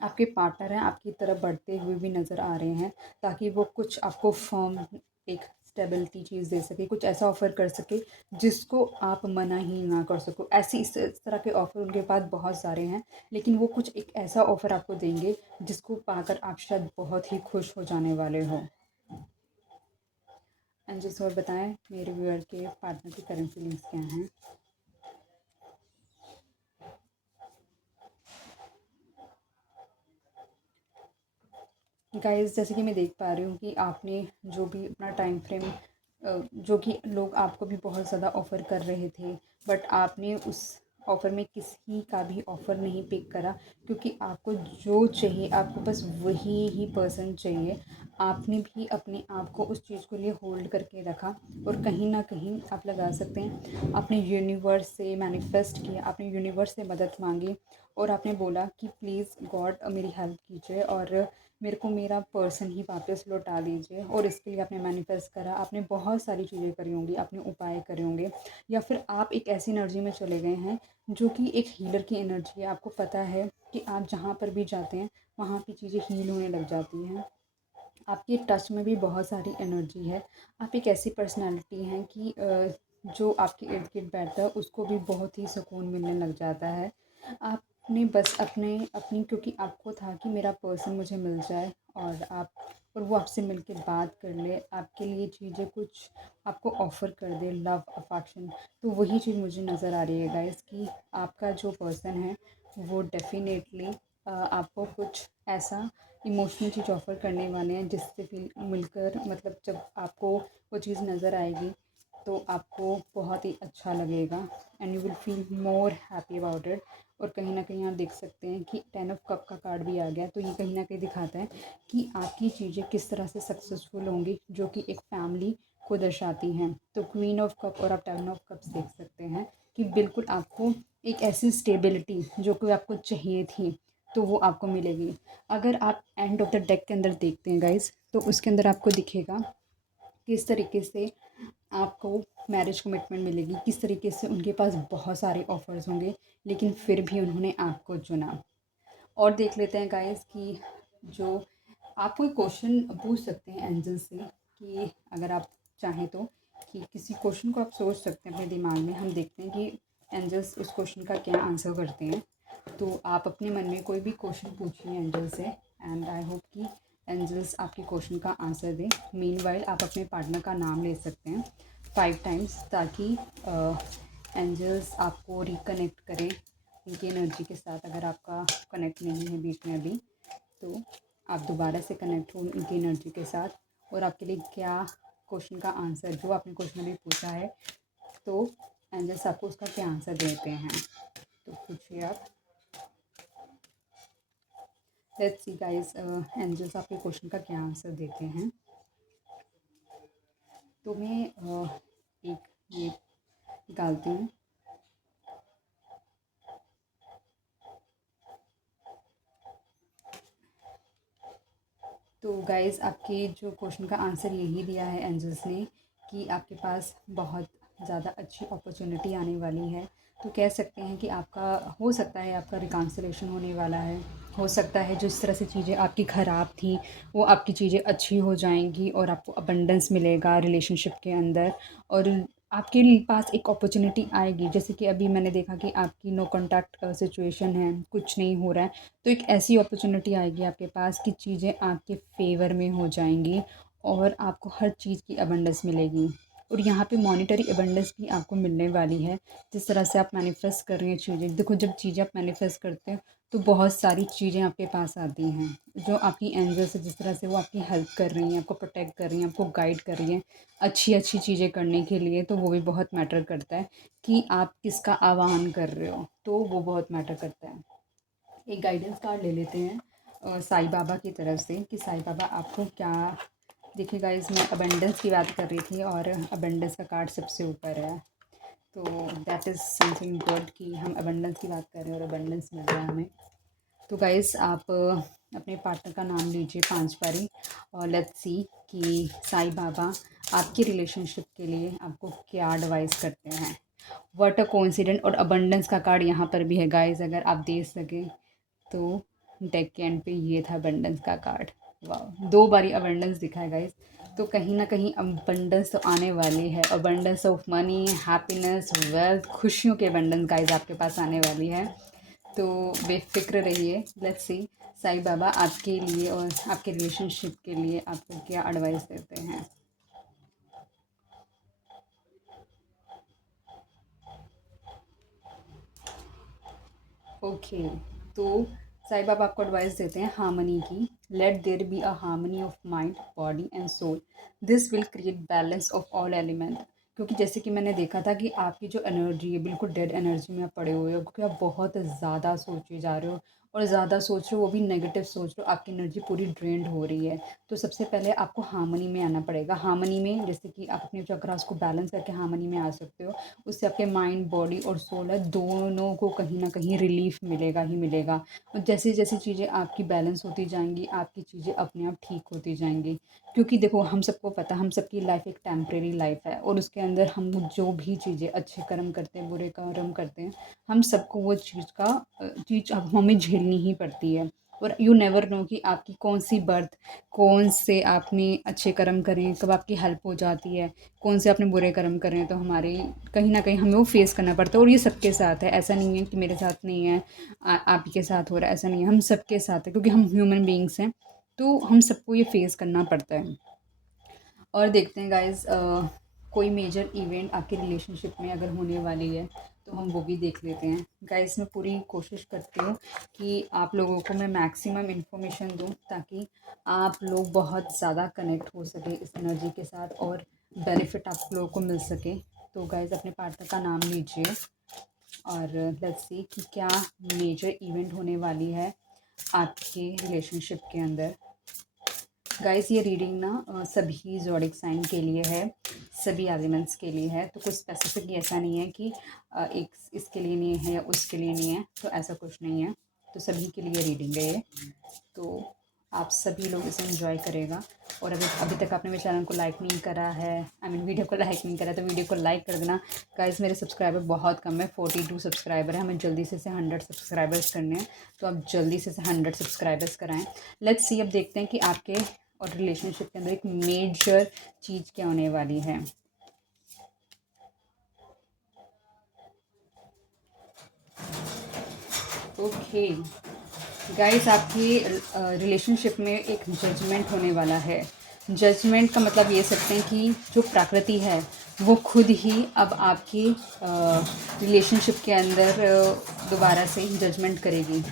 आपके पार्टनर हैं आपकी तरफ बढ़ते हुए भी नज़र आ रहे हैं, ताकि वो कुछ आपको फ़र्म एक स्टेबिलिटी चीज़ दे सके, कुछ ऐसा ऑफ़र कर सके जिसको आप मना ही ना कर सको। ऐसी इस तरह के ऑफ़र उनके पास बहुत सारे हैं, लेकिन वो कुछ एक ऐसा ऑफ़र आपको देंगे जिसको पाकर आप शायद बहुत ही खुश हो जाने वाले हो। एंड जिस और बताएँ मेरे व्यूअर के पार्टनर की करंट फीलिंग्स क्या हैं? गाइस, जैसे कि मैं देख पा रही हूँ कि आपने जो भी अपना टाइम फ्रेम, जो कि लोग आपको भी बहुत ज़्यादा ऑफ़र कर रहे थे, बट आपने उस ऑफ़र में किसी का भी ऑफ़र नहीं पिक करा, क्योंकि आपको जो चाहिए, आपको बस वही ही पर्सन चाहिए। आपने भी अपने आप को उस चीज़ के लिए होल्ड करके रखा, और कहीं ना कहीं आप लगा सकते हैं आपने यूनिवर्स से मैनिफेस्ट किया, आपने यूनिवर्स से मदद मांगी, और आपने बोला कि प्लीज़ गॉड मेरी हेल्प कीजिए, और मेरे को मेरा पर्सन ही वापस लौटा दीजिए। और इसके लिए आपने मैनिफेस्ट करा, आपने बहुत सारी चीज़ें करी होंगी, आपने उपाय करे होंगे, या फिर आप एक ऐसी एनर्जी में चले गए हैं जो कि एक हीलर की एनर्जी है। आपको पता है कि आप जहाँ पर भी जाते हैं वहाँ की चीज़ें हील होने लग जाती हैं। आपके टच में भी बहुत सारी एनर्जी है। आप एक ऐसी पर्सनैलिटी हैं कि जो आपके इर्द गिर्द बैठता है उसको भी बहुत ही सुकून मिलने लग जाता है। आपने बस अपने अपनी, क्योंकि आपको था कि मेरा पर्सन मुझे मिल जाए, और वो आपसे मिलके बात कर ले, आपके लिए चीज़ें कुछ आपको ऑफ़र कर दे, लव, अफेक्शन। तो वही चीज़ मुझे नज़र आ रही है गाइस, कि आपका जो पर्सन है वो डेफ़िनेटली आपको कुछ ऐसा इमोशनल चीज़ ऑफ़र करने वाले हैं, जिससे फील मिलकर मतलब जब आपको वो चीज़ नज़र आएगी तो आपको बहुत ही अच्छा लगेगा and you will feel more happy about it. और कहीं न कहीं आप देख सकते हैं कि 10 ऑफ़ कप का कार्ड भी आ गया, तो ये कहीं न कहीं दिखाता है कि आपकी चीज़ें किस तरह से सक्सेसफुल होंगी, जो कि एक फैमिली को दर्शाती हैं। तो क्वीन ऑफ़ कप और आप 10 ऑफ़ कप्स देख सकते हैं कि बिल्कुल आपको एक ऐसी स्टेबिलिटी जो कि आपको चाहिए थी, तो वो आपको मिलेगी। अगर आप एंड ऑफ़ द डेक के अंदर देखते हैं गाइज़, तो उसके अंदर आपको दिखेगा किस तरीके से आपको मैरिज कमिटमेंट मिलेगी, किस तरीके से उनके पास बहुत सारे ऑफ़र्स होंगे, लेकिन फिर भी उन्होंने आपको चुना। और देख लेते हैं गाइस कि जो आप कोई क्वेश्चन पूछ सकते हैं एंजल से, कि अगर आप चाहें तो, कि किसी क्वेश्चन को आप सोच सकते हैं अपने दिमाग में। हम देखते हैं कि एंजल्स उस क्वेश्चन का क्या आंसर करते हैं। तो आप अपने मन में कोई भी क्वेश्चन पूछिए एंजल से, एंड आई होप कि एंजल्स आपके क्वेश्चन का आंसर दें। मीनवाइल आप अपने पार्टनर का नाम ले सकते हैं 5 टाइम्स, ताकि एंजल्स आपको रिकनेक्ट करें उनकी एनर्जी के साथ। अगर आपका कनेक्ट नहीं है बीच में अभी, तो आप दोबारा से कनेक्ट हो उनकी एनर्जी के साथ। और आपके लिए क्या क्वेश्चन का आंसर, जो आपने क्वेश्चन अभी पूछा है, तो एंजल्स आपको उसका क्या आंसर देते हैं, तो पूछिए आप। लेट्स सी गाइस, एंजल्स आपके क्वेश्चन का क्या आंसर देते हैं। तो मैं एक ये निकालती हूँ। तो गाइज़ आपके जो क्वेश्चन का आंसर यही दिया है एंजल्स ने, कि आपके पास बहुत ज़्यादा अच्छी अपॉर्चुनिटी आने वाली है। तो कह सकते हैं कि आपका हो सकता है आपका रिकन्सिलेशन होने वाला है। हो सकता है जिस तरह से चीज़ें आपकी ख़राब थी, वो आपकी चीज़ें अच्छी हो जाएंगी और आपको अबंडेंस मिलेगा रिलेशनशिप के अंदर। और आपके पास एक अपॉर्चुनिटी आएगी, जैसे कि अभी मैंने देखा कि आपकी नो कॉन्टैक्ट सिचुएशन है, कुछ नहीं हो रहा है। तो एक ऐसी अपॉर्चुनिटी आएगी आपके पास कि चीज़ें आपके फ़ेवर में हो जाएंगी और आपको हर चीज़ की अबंडेंस मिलेगी। और यहाँ पे मॉनेटरी अबंडेंस भी आपको मिलने वाली है। जिस तरह से आप मैनिफेस्ट कर रही हैं चीज़ें, देखो जब चीज़ें आप मैनिफेस्ट करते हैं तो बहुत सारी चीज़ें आपके पास आती हैं। जो आपकी एंजल्स है, जिस तरह से वो आपकी हेल्प कर रही हैं, आपको प्रोटेक्ट कर रही हैं, आपको गाइड कर रही हैं अच्छी अच्छी चीज़ें करने के लिए, तो वो भी बहुत मैटर करता है कि आप किसका आह्वान कर रहे हो, तो वो बहुत मैटर करता है। एक गाइडेंस कार्ड ले लेते हैं साईं बाबा की तरफ से, कि साईं बाबा आपको क्या। देखिए गाइस, मैं अबंडेंस की बात कर रही थी और अबंडेंस का कार्ड सबसे ऊपर है, तो दैट इज़ समथिंग गुड कि हम अबंडेंस की बात कर रहे हैं और अबंडेंस मिल रहा है हमें। तो गाइस आप अपने पार्टनर का नाम लीजिए 5 बारी, और लेट्स सी कि साईं बाबा आपकी रिलेशनशिप के लिए आपको क्या एडवाइस करते हैं। व्हाट अ कोइंसिडेंट, और अबंडेंस का कार्ड यहाँ पर भी है गाइस, अगर आप देख सकें तो। डेक के एंड पे ये था अबंडेंस का कार्ड। वाह, 2 बारी अबंडेंस दिखा है गाइस। तो कहीं ना कहीं अबंडेंस तो आने वाली है। Abundance of money, happiness, wealth, खुशियों के अबंडेंस गाइस आपके पास आने वाली है। तो बेफिक्र रहिए। लेट्स सी साईं बाबा आपके लिए और आपके रिलेशनशिप के लिए आपको क्या एडवाइस देते हैं। ओके, तो साईं बाबा आपको एडवाइस देते हैं हार्मनी की। Let there be a harmony of mind, body and soul. This will create balance of all element. क्योंकि जैसे कि मैंने देखा था कि आपकी जो एनर्जी है, बिल्कुल डेड एनर्जी में आप पड़े हुए हो, क्योंकि आप बहुत ज़्यादा सोचे जा रहे हो और ज़्यादा सोच रहे हो, वो भी नेगेटिव सोच रहे हो, आपकी एनर्जी पूरी ड्रेन्ड हो रही है। तो सबसे पहले आपको हार्मनी में आना पड़ेगा। हार्मनी में जैसे कि आप अपने चक्रास को बैलेंस करके हार्मनी में आ सकते हो। उससे आपके माइंड, बॉडी और सोल है, दोनों को कहीं ना कहीं रिलीफ मिलेगा ही मिलेगा। और जैसे जैसे चीज़ें आपकी बैलेंस होती जाएंगी, आपकी चीज़ें अपने आप ठीक होती जाएंगी। क्योंकि देखो, हम सबको पता है हम सबकी लाइफ एक टेम्परेरी लाइफ है, और उसके अंदर हम जो भी चीज़ें अच्छे कर्म करते हैं, बुरे कर्म करते हैं, हम सबको वो चीज़ अब हमें झेलनी ही पड़ती है। और यू नेवर नो कि आपकी कौन सी बर्थ, कौन से आपने अच्छे कर्म करें, कब आपकी हेल्प हो जाती है, कौन से आपने बुरे कर्म करें, तो हमारे कहीं ना कहीं हमें वो फेस करना पड़ता है। और ये सबके साथ है, ऐसा नहीं है कि मेरे साथ नहीं है, आप ही के साथ हो रहा है, ऐसा नहीं है, हम सबके साथ है, क्योंकि हम ह्यूमन बीइंग्स हैं। तो हम सबको ये फेस करना पड़ता है। और देखते हैं गाइस, कोई मेजर इवेंट आपके रिलेशनशिप में अगर होने वाली है, तो हम वो भी देख लेते हैं। गाइस मैं पूरी कोशिश करती हूँ कि आप लोगों को मैं मैक्सिमम इन्फॉर्मेशन दूँ ताकि आप लोग बहुत ज़्यादा कनेक्ट हो सके इस एनर्जी के साथ और बेनिफिट आप लोगों को मिल सके। तो गाइस अपने पार्टनर का नाम लीजिए और लेट्स सी कि क्या मेजर इवेंट होने वाली है आपके रिलेशनशिप के अंदर। गाइस ये रीडिंग ना सभी ज़ोडिक साइन के लिए है, सभी एलिमेंट्स के लिए है। तो कुछ स्पेसिफिक ऐसा नहीं है कि एक इसके लिए नहीं है या उसके लिए नहीं है, तो ऐसा कुछ नहीं है। तो सभी के लिए रीडिंग है ये। तो आप सभी लोग इसे एंजॉय करेगा। और अभी अभी तक आपने मेरे चैनल को लाइक नहीं करा है, आई मीन वीडियो को लाइक नहीं करा, तो वीडियो को लाइक कर देना। गाइस मेरे सब्सक्राइबर बहुत कम है, 42 सब्सक्राइबर है, हमें जल्दी से 100 सब्सक्राइबर्स करने हैं। तो आप जल्दी से 100 सब्सक्राइबर्स कराएं। लेट्स सी अब देखते हैं कि आपके और रिलेशनशिप के अंदर एक मेजर चीज़ क्या होने वाली है। ओके गाइस आपकी रिलेशनशिप में एक जजमेंट होने वाला है। जजमेंट का मतलब ये सकते हैं कि जो प्रकृति है वो खुद ही अब आपकी रिलेशनशिप के अंदर दोबारा से जजमेंट करेगी।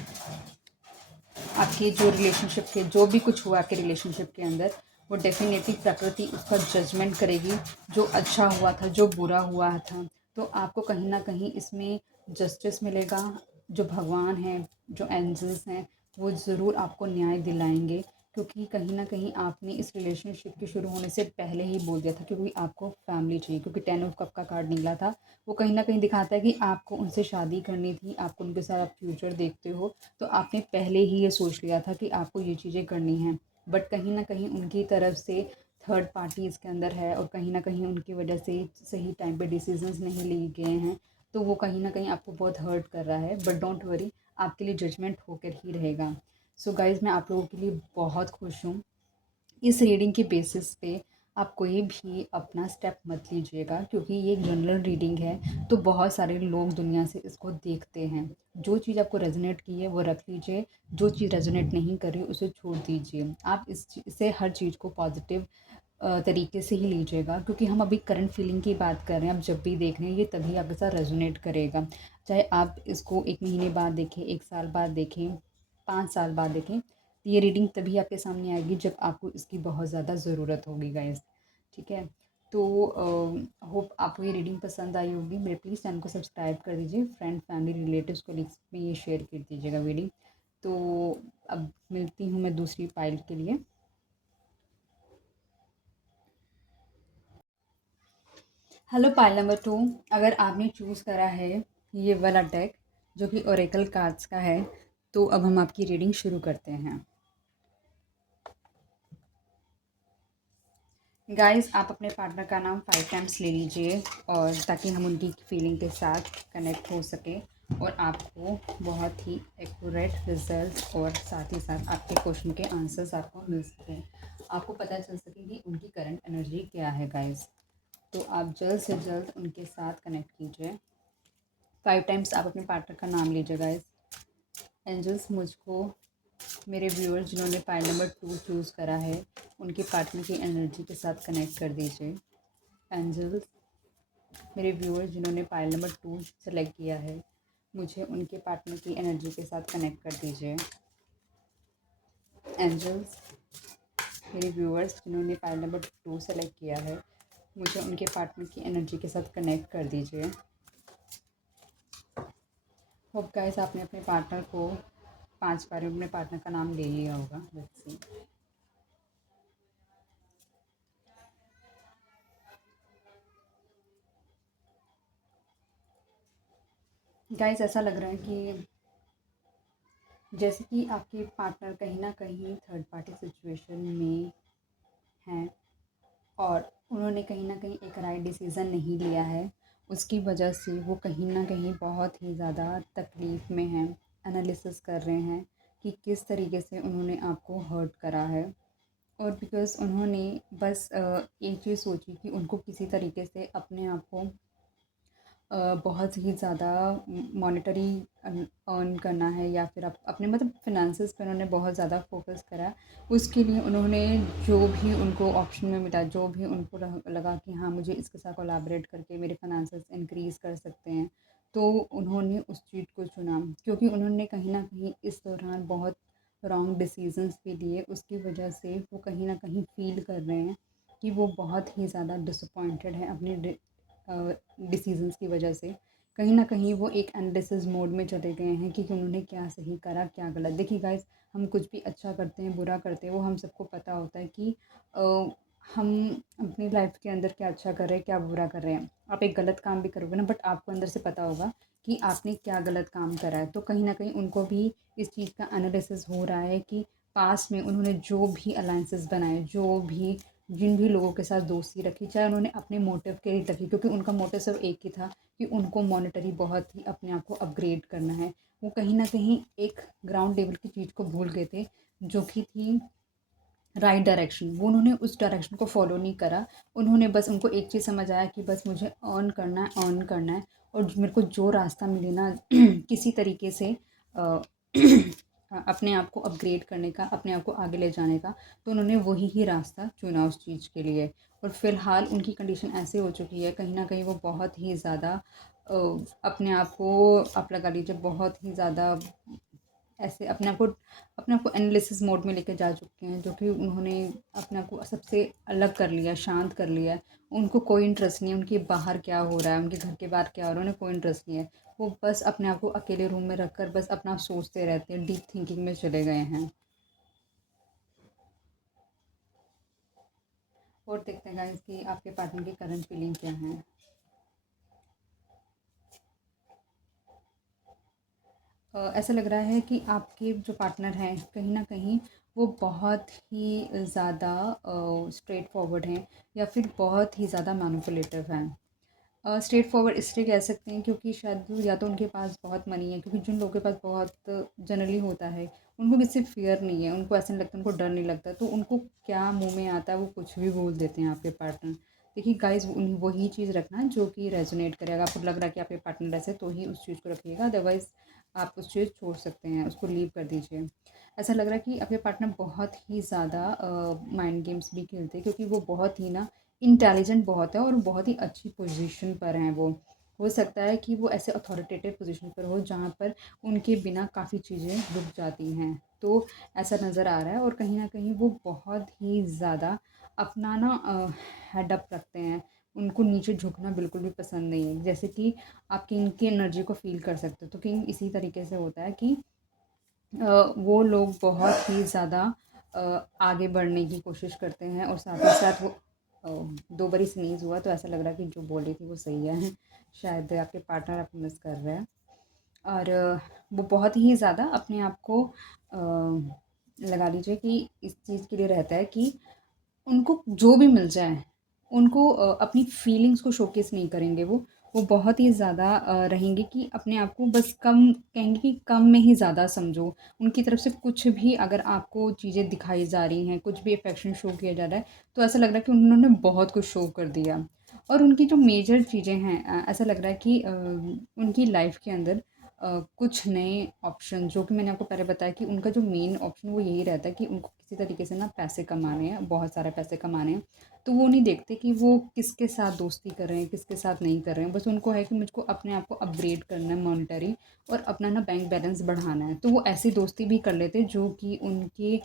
आपके जो रिलेशनशिप के जो भी कुछ हुआ आपके रिलेशनशिप के अंदर, वो डेफिनेटली प्रकृति उसका जजमेंट करेगी। जो अच्छा हुआ था, जो बुरा हुआ था, तो आपको कहीं ना कहीं इसमें जस्टिस मिलेगा। जो भगवान हैं, जो एंजल्स हैं, वो ज़रूर आपको न्याय दिलाएंगे। क्योंकि कहीं ना कहीं आपने इस रिलेशनशिप के शुरू होने से पहले ही बोल दिया था क्योंकि आपको फैमिली चाहिए। क्योंकि 10 ऑफ कप का कार्ड निकला था, वो कहीं ना कहीं दिखाता है कि आपको उनसे शादी करनी थी, आपको उनके साथ आप फ्यूचर देखते हो। तो आपने पहले ही ये सोच लिया था कि आपको ये चीज़ें करनी हैं। बट कहीं ना कहीं उनकी तरफ से थर्ड पार्टी इसके अंदर है और कहीं ना कहीं उनकी वजह से सही टाइम पे डिसीजंस नहीं लिए गए हैं। तो वो कहीं ना कहीं आपको बहुत हर्ट कर रहा है। बट डोंट वरी, आपके लिए जजमेंट होकर ही रहेगा। सो गाइज़ मैं आप लोगों के लिए बहुत खुश हूँ। इस रीडिंग के बेसिस पे आप कोई भी अपना स्टेप मत लीजिएगा क्योंकि ये एक जनरल रीडिंग है। तो बहुत सारे लोग दुनिया से इसको देखते हैं। जो चीज़ आपको रेजोनेट की है वो रख लीजिए, जो चीज़ रेजोनेट नहीं कर रही उसे छोड़ दीजिए। आप इससे हर चीज़ को पॉजिटिव तरीके से ही लीजिएगा क्योंकि हम अभी करंट फीलिंग की बात कर रहे हैं। आप जब भी देख रहे हैं ये तभी आपके साथ रेजोनेट करेगा। चाहे आप इसको 1 महीने बाद देखें, 1 साल बाद देखें, 5 साल बाद देखें, ये रीडिंग तभी आपके सामने आएगी जब आपको इसकी बहुत ज़्यादा ज़रूरत होगी गाइस। ठीक है? तो होप आपको ये रीडिंग पसंद आई होगी। मेरे प्लीज़ चैनल को सब्सक्राइब कर दीजिए, फ्रेंड फैमिली रिलेटिव्स कोलीग्स में ये शेयर कर दीजिएगा वीडियो। तो अब मिलती हूँ मैं दूसरी पाइल के लिए। हेलो पाइल नंबर 2, अगर आपने चूज़ करा है ये वाला डेक जो कि ओरेकल कार्ड्स का है, तो अब हम आपकी रीडिंग शुरू करते हैं। गाइस आप अपने पार्टनर का नाम 5 टाइम्स ले लीजिए और ताकि हम उनकी फीलिंग के साथ कनेक्ट हो सके और आपको बहुत ही एक्यूरेट रिजल्ट और साथ ही साथ आपके क्वेश्चन के आंसर्स आपको मिल सकें, आपको पता चल सके कि उनकी करंट एनर्जी क्या है गाइस। तो आप जल्द से जल्द उनके साथ कनेक्ट कीजिए। 5 टाइम्स आप अपने पार्टनर का नाम लीजिए गाइस। एंजल्स मुझको मेरे व्यूअर्स जिन्होंने पाइल नंबर 2 चूज़ करा है उनके पार्टनर की एनर्जी के साथ कनेक्ट कर दीजिए। एंजल्स मेरे व्यूअर्स जिन्होंने पाइल नंबर 2 सेलेक्ट किया है मुझे उनके पार्टनर की एनर्जी के साथ कनेक्ट कर दीजिए। एंजल्स मेरे व्यूअर्स जिन्होंने पाइल नंबर 2 सेलेक्ट किया है मुझे उनके पार्टनर की एनर्जी के साथ कनेक्ट कर दीजिए। होप गाइस आपने अपने पार्टनर को 5 बार अपने पार्टनर का नाम ले लिया होगा। Let's see. गाइस ऐसा लग रहा है कि जैसे कि आपके पार्टनर कहीं ना कहीं थर्ड पार्टी सिचुएशन में हैं और उन्होंने कहीं ना कहीं एक राइट डिसीज़न नहीं लिया है। उसकी वजह से वो कहीं ना कहीं बहुत ही ज़्यादा तकलीफ़ में हैं। एनालिसिस कर रहे हैं कि किस तरीके से उन्होंने आपको हर्ट करा है और बिकॉज़ उन्होंने बस एक चीज़ सोची कि उनको किसी तरीके से अपने आप को बहुत ही ज़्यादा मॉनेटरी अर्न करना है या फिर आप अपने मतलब फिनेंसेस पे उन्होंने बहुत ज़्यादा फोकस करा। उसके लिए उन्होंने जो भी उनको ऑप्शन में मिला, जो भी उनको लगा कि हाँ मुझे इसके साथ कोलैबोरेट करके मेरे फिनेंसेस इंक्रीज़ कर सकते हैं, तो उन्होंने उस चीज़ को चुना, क्योंकि उन्होंने कहीं न कहीं इस दौरान बहुत रॉन्ग डिसीज़न्स भी लिए। उसकी वजह से वो कहीं न कहीं फ़ील कर रहे हैं कि वो बहुत ही ज़्यादा डिसअपॉइंटेड हैं अपने डिसीज़न्स की वजह से। कहीं न कहीं वो एक एनालिसिस मोड में चले गए हैं कि उन्होंने क्या सही करा, क्या गलत। देखिए गाइज़, हम कुछ भी अच्छा करते हैं, बुरा करते हैं, वो हम सबको पता होता है कि अ, हम अपनी लाइफ़ के अंदर क्या अच्छा कर रहे हैं, क्या बुरा कर रहे हैं। आप एक गलत काम भी करोगे ना, बट आपको अंदर से पता होगा कि आपने क्या गलत काम करा है। तो कहीं न कहीं उनको भी इस चीज़ का एनालिसिस हो रहा है कि पास्ट में उन्होंने जो भी अलायंसेस बनाए, जो भी जिन भी लोगों के साथ दोस्ती रखी, चाहे उन्होंने अपने मोटिव के लिए रखी, क्योंकि उनका मोटिव सिर्फ़ एक ही था कि उनको मॉनेटरी बहुत ही अपने आप को अपग्रेड करना है। वो कहीं न कहीं एक ग्राउंड लेवल की चीज़ को भूल गए थे, जो कि थी राइट डायरेक्शन। वो उन्होंने उस डायरेक्शन को फ़ॉलो नहीं करा। उन्होंने बस, उनको एक चीज़ समझ आया कि बस मुझे अर्न करना है, अर्न करना है, और मेरे को जो रास्ता मिले ना किसी तरीके से अ, अपने आप को अपग्रेड करने का, अपने आप को आगे ले जाने का, तो उन्होंने वही ही रास्ता चुना उस चीज़ के लिए। और फ़िलहाल उनकी कंडीशन ऐसे हो चुकी है, कहीं न कहीं वो बहुत ही ज़्यादा अपने आप को, आप लगा लीजिए, बहुत ही ज़्यादा ऐसे अपने आप को एनालिसिस मोड में लेके जा चुके हैं, जो कि उन्होंने अपने आप को सबसे अलग कर लिया, शांत कर लिया है। उनको कोई इंटरेस्ट नहीं है उनके बाहर क्या हो रहा है, उनके घर के बाहर क्या हो रहा है, उन्हें कोई इंटरेस्ट नहीं है। वो बस अपने आप को अकेले रूम में रखकर बस अपना सोचते रहते हैं, डीप थिंकिंग में चले गए हैं। और देखते हैं गाइस कि आपके पार्टनर की करंट फीलिंग क्या है। ऐसा लग रहा है कि आपके जो पार्टनर हैं, कहीं न कहीं वो बहुत ही ज़्यादा स्ट्रेट फॉरवर्ड हैं, या फिर बहुत ही ज़्यादा मैनिपुलेटिव हैं। स्ट्रेट फॉरवर्ड इसलिए कह सकते हैं क्योंकि शायद या तो उनके पास बहुत मनी है, क्योंकि जिन लोगों के पास बहुत जनरली होता है, उनको किसी से फ़ियर नहीं है, उनको ऐसा नहीं लगता, उनको डर नहीं लगता, तो उनको क्या मुँह में आता है वो कुछ भी बोल देते हैं आपके पार्टनर। देखिए गाइज़, वही चीज़ रखना जो कि रेज़ोनेट करे। अगर आपको लग रहा है कि आपके पार्टनर ऐसे, तो ही उस चीज़ को रखिएगा, अदरवाइज़ आप उस चीज़ छोड़ सकते हैं, उसको लीव कर दीजिए। ऐसा लग रहा है कि आपके पार्टनर बहुत ही ज़्यादा माइंड गेम्स भी खेलते हैं, क्योंकि वो बहुत ही ना इंटेलिजेंट बहुत है, और बहुत ही अच्छी पोजीशन पर हैं वो। हो सकता है कि वो ऐसे अथॉरिटेटिव पोजीशन पर हो जहाँ पर उनके बिना काफ़ी चीज़ें रुक जाती हैं। तो ऐसा नज़र आ रहा है, और कहीं न कहीं वो बहुत ही ज़्यादा अपना ना हेड अप रखते हैं। उनको नीचे झुकना बिल्कुल भी पसंद नहीं है। जैसे कि आप किंग की एनर्जी को फ़ील कर सकते हो, तो किंग इसी तरीके से होता है कि वो लोग बहुत ही ज़्यादा आगे बढ़ने की कोशिश करते हैं, और साथ ही साथ वो दो बारी स्नीज़ हुआ, तो ऐसा लग रहा है कि जो बोल रही थी वो सही है। शायद आपके पार्टनर आपको मिस कर रहे हैं, और वो बहुत ही ज़्यादा अपने आप को लगा लीजिए कि इस चीज़ के लिए रहता है कि उनको जो भी मिल जाए, उनको अपनी फीलिंग्स को शोकेस नहीं करेंगे वो। वो बहुत ही ज़्यादा रहेंगे कि अपने आप को बस कम, कहेंगे कि कम में ही ज़्यादा समझो। उनकी तरफ से कुछ भी अगर आपको चीज़ें दिखाई जा रही हैं, कुछ भी अफ़ेक्शन शो किया जा रहा है, तो ऐसा लग रहा है कि उन्होंने बहुत कुछ शो कर दिया। और उनकी जो मेजर चीज़ें हैं, ऐसा लग रहा है कि उनकी लाइफ़ के अंदर कुछ नए ऑप्शन, जो कि मैंने आपको पहले बताया कि उनका जो मेन ऑप्शन वो यही रहता है कि उनको किसी तरीके से ना पैसे कमाने हैं, बहुत सारे पैसे कमाने हैं। तो वो नहीं देखते कि वो किसके साथ दोस्ती कर रहे हैं, किसके साथ नहीं कर रहे हैं। बस उनको है कि मुझको अपने आप को अपग्रेड करना है मॉनेटरी, और अपना ना बैंक बैलेंस बढ़ाना है। तो वो ऐसी दोस्ती भी कर लेते हैं जो कि उनके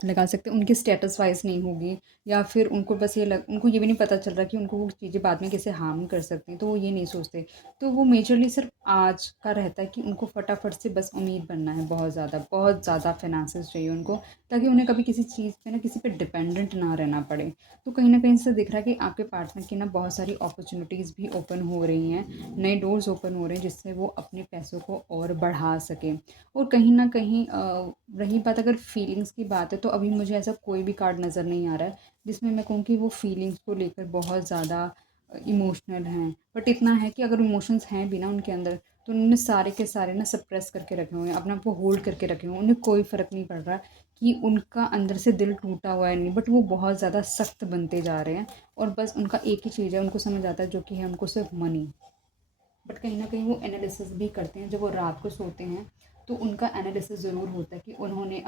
लगा सकते हैं उनके स्टेटस वाइज़ नहीं होगी, या फिर उनको बस उनको ये भी नहीं पता चल रहा कि उनको वो चीज़ें बाद में कैसे हार्म कर सकती हैं, तो वो ये नहीं सोचते। तो वो मेजरली सिर्फ़ आज का रहता है कि उनको फटाफट से बस अमीर बनना है, बहुत ज़्यादा फ़ाइनेंसेस चाहिए उनको, ताकि उन्हें कभी किसी चीज़ पे ना, किसी पे डिपेंडेंट ना रहना पड़े। तो कहीं न कहीं से दिख रहा है कि आपके पार्टनर की ना बहुत सारी अपॉर्च्युनिटीज़ भी ओपन हो रही हैं, नए डोर्स ओपन हो रहे हैं, जिससे वो अपने पैसों को और बढ़ा सकें। और कहीं न कहीं रही बात अगर फीलिंग्स की बात है, तो अभी मुझे ऐसा कोई भी कार्ड नज़र नहीं आ रहा है, जिसमें मैं कहूँ कि वो फीलिंग्स को लेकर बहुत ज़्यादा इमोशनल हैं। बट इतना है कि अगर इमोशंस हैं भी ना उनके अंदर, तो उन्होंने सारे के सारे ना सप्रेस करके रखे हुए हैं, अपने आप को होल्ड करके रखे हुए हैं। उन्हें कोई फ़र्क नहीं पड़ रहा कि उनका अंदर से दिल टूटा हुआ है नहीं, बट वो बहुत ज़्यादा सख्त बनते जा रहे हैं, और बस उनका एक ही चीज़ है, उनको समझ आता है, जो कि है उनको सिर्फ़ मनी। बट कहीं न कहीं वो एनालिसिस भी करते हैं, जब वो रात को सोते हैं, तो उनका एनालिसिस ज़रूर होता है कि उन्होंने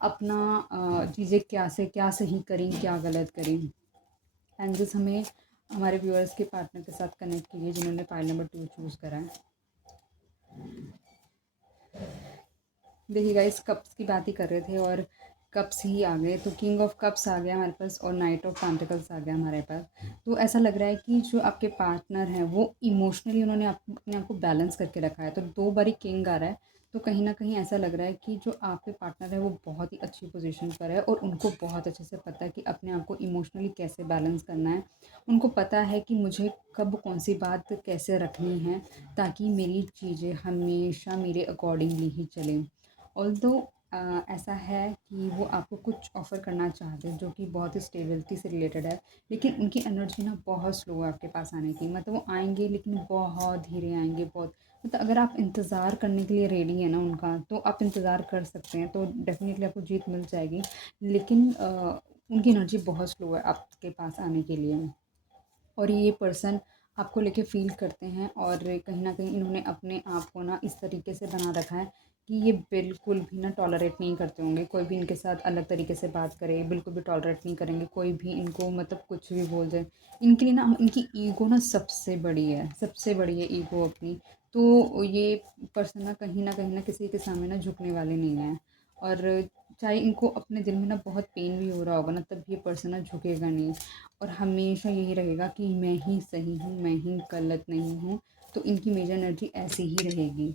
अपना चीज़ें क्या से क्या सही करी, क्या गलत करी। एंड दिस हमें हमारे व्यूअर्स के पार्टनर के साथ कनेक्ट कीजिए जिन्होंने पाइल नंबर 2 चूज़ करा है। देखिए गाइस, कप्स की बात ही कर रहे थे और कप्स ही आ गए, तो किंग ऑफ कप्स आ गया हमारे पास और नाइट ऑफ पेंटिकल्स आ गया हमारे पास। तो ऐसा लग रहा है कि जो आपके पार्टनर हैं वो इमोशनली उन्होंने अपने आप को बैलेंस करके रखा है। तो 2 बारी किंग आ रहा है, तो कहीं न कहीं ऐसा लग रहा है कि जो आपके पार्टनर है वो बहुत ही अच्छी पोज़ीशन पर है और उनको बहुत अच्छे से पता है कि अपने आप को इमोशनली कैसे बैलेंस करना है। उनको पता है कि मुझे कब कौन-सी बात कैसे रखनी है ताकि मेरी चीज़ें हमेशा मेरे अकॉर्डिंगली ही चलें। ऑल्दो ऐसा है कि वो आपको कुछ ऑफ़र करना चाहते हैं जो कि बहुत ही स्टेबिलिटी से रिलेटेड है, लेकिन उनकी एनर्जी ना बहुत स्लो है आपके पास आने की। मतलब वो आएँगे लेकिन बहुत धीरे आएँगे, बहुत मतलब अगर आप इंतज़ार करने के लिए रेडी हैं ना उनका, तो आप इंतज़ार कर सकते हैं, तो डेफ़िनेटली आपको जीत मिल जाएगी। लेकिन उनकी एनर्जी बहुत स्लो है आपके पास आने के लिए। और ये पर्सन आपको लेके फ़ील करते हैं और कहीं न कहीं इन्होंने अपने आप को ना इस तरीके से बना रखा है कि ये बिल्कुल भी ना टॉलरेट नहीं करते होंगे, कोई भी इनके साथ अलग तरीके से बात करे, बिल्कुल भी टॉलरेट नहीं करेंगे, कोई भी इनको मतलब कुछ भी बोल दे। इनके लिए ना इनकी ईगो ना सबसे बड़ी है ईगो अपनी। तो ये पर्सन ना कहीं न कहीं ना किसी के सामने ना झुकने वाले नहीं हैं और चाहे इनको अपने दिल में ना बहुत पेन भी हो रहा होगा ना, तब भी ये पर्सन ना झुकेगा नहीं और हमेशा यही रहेगा कि मैं ही सही हूँ, मैं ही गलत नहीं हूँ। तो इनकी मेजर एनर्जी ऐसी ही रहेगी।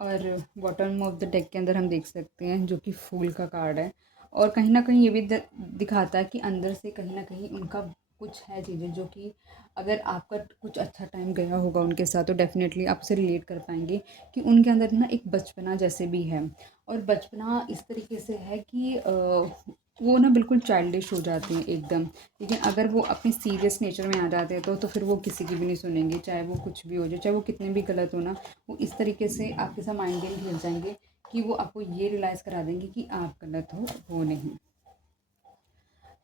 और बॉटम ऑफ द डेक के अंदर हम देख सकते हैं जो कि फूल का कार्ड है और कहीं न कहीं ये भी दिखाता है कि अंदर से कहीं न कहीं उनका कुछ है चीज़ें जो कि अगर आपका कुछ अच्छा टाइम गया होगा उनके साथ तो डेफ़िनेटली आप उससे रिलेट कर पाएँगे कि उनके अंदर ना एक बचपना जैसे भी है और बचपना इस तरीके से है कि वो ना बिल्कुल चाइल्डिश हो जाते हैं एकदम। लेकिन अगर वो अपने सीरियस नेचर में आ जाते हैं तो फिर वो किसी की भी नहीं सुनेंगे, चाहे वो कुछ भी हो जाए, चाहे वो कितने भी गलत हो ना, वो इस तरीके से आपके साथ माइंड गेम खेल जाएँगे कि वो आपको ये रियलाइज़ करा देंगे कि आप गलत हो, वो नहीं।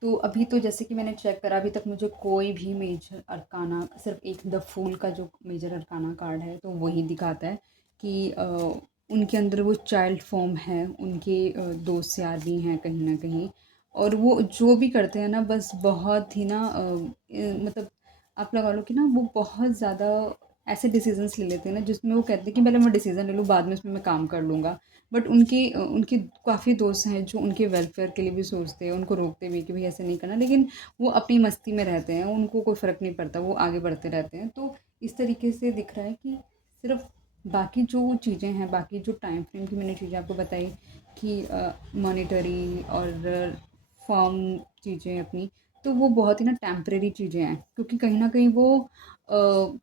तो अभी तो जैसे कि मैंने चेक करा, अभी तक मुझे कोई भी मेजर अरकाना, सिर्फ़ एक द फूल का जो मेजर अरकाना कार्ड है, तो वही दिखाता है कि उनके अंदर वो चाइल्ड फ़ॉर्म है, उनके दोस्त यार भी हैं कहीं न कहीं और वो जो भी करते हैं ना बस बहुत ही ना मतलब आप लगा लो कि ना वो बहुत ज़्यादा ऐसे डिसीज़न्स ले लेते हैं ना जिसमें वो कहते हैं कि पहले मैं डिसीज़न ले लूँ, बाद में उसमें मैं काम कर लूँगा। बट उनके काफ़ी दोस्त हैं जो उनके वेलफेयर के लिए भी सोचते हैं, उनको रोकते भी हैं कि भई ऐसे नहीं करना, लेकिन वो अपनी मस्ती में रहते हैं, उनको कोई फ़र्क नहीं पड़ता, वो आगे बढ़ते रहते हैं। तो इस तरीके से दिख रहा है कि सिर्फ़ बाकी जो चीज़ें हैं, बाकी जो टाइम फ्रेम की मैंने चीज़ें आपको बताई कि मॉनेटरी और फ़र्म चीज़ें अपनी, तो वो बहुत ही ना टेम्परेरी चीज़ें हैं क्योंकि कहीं न कहीं वो अ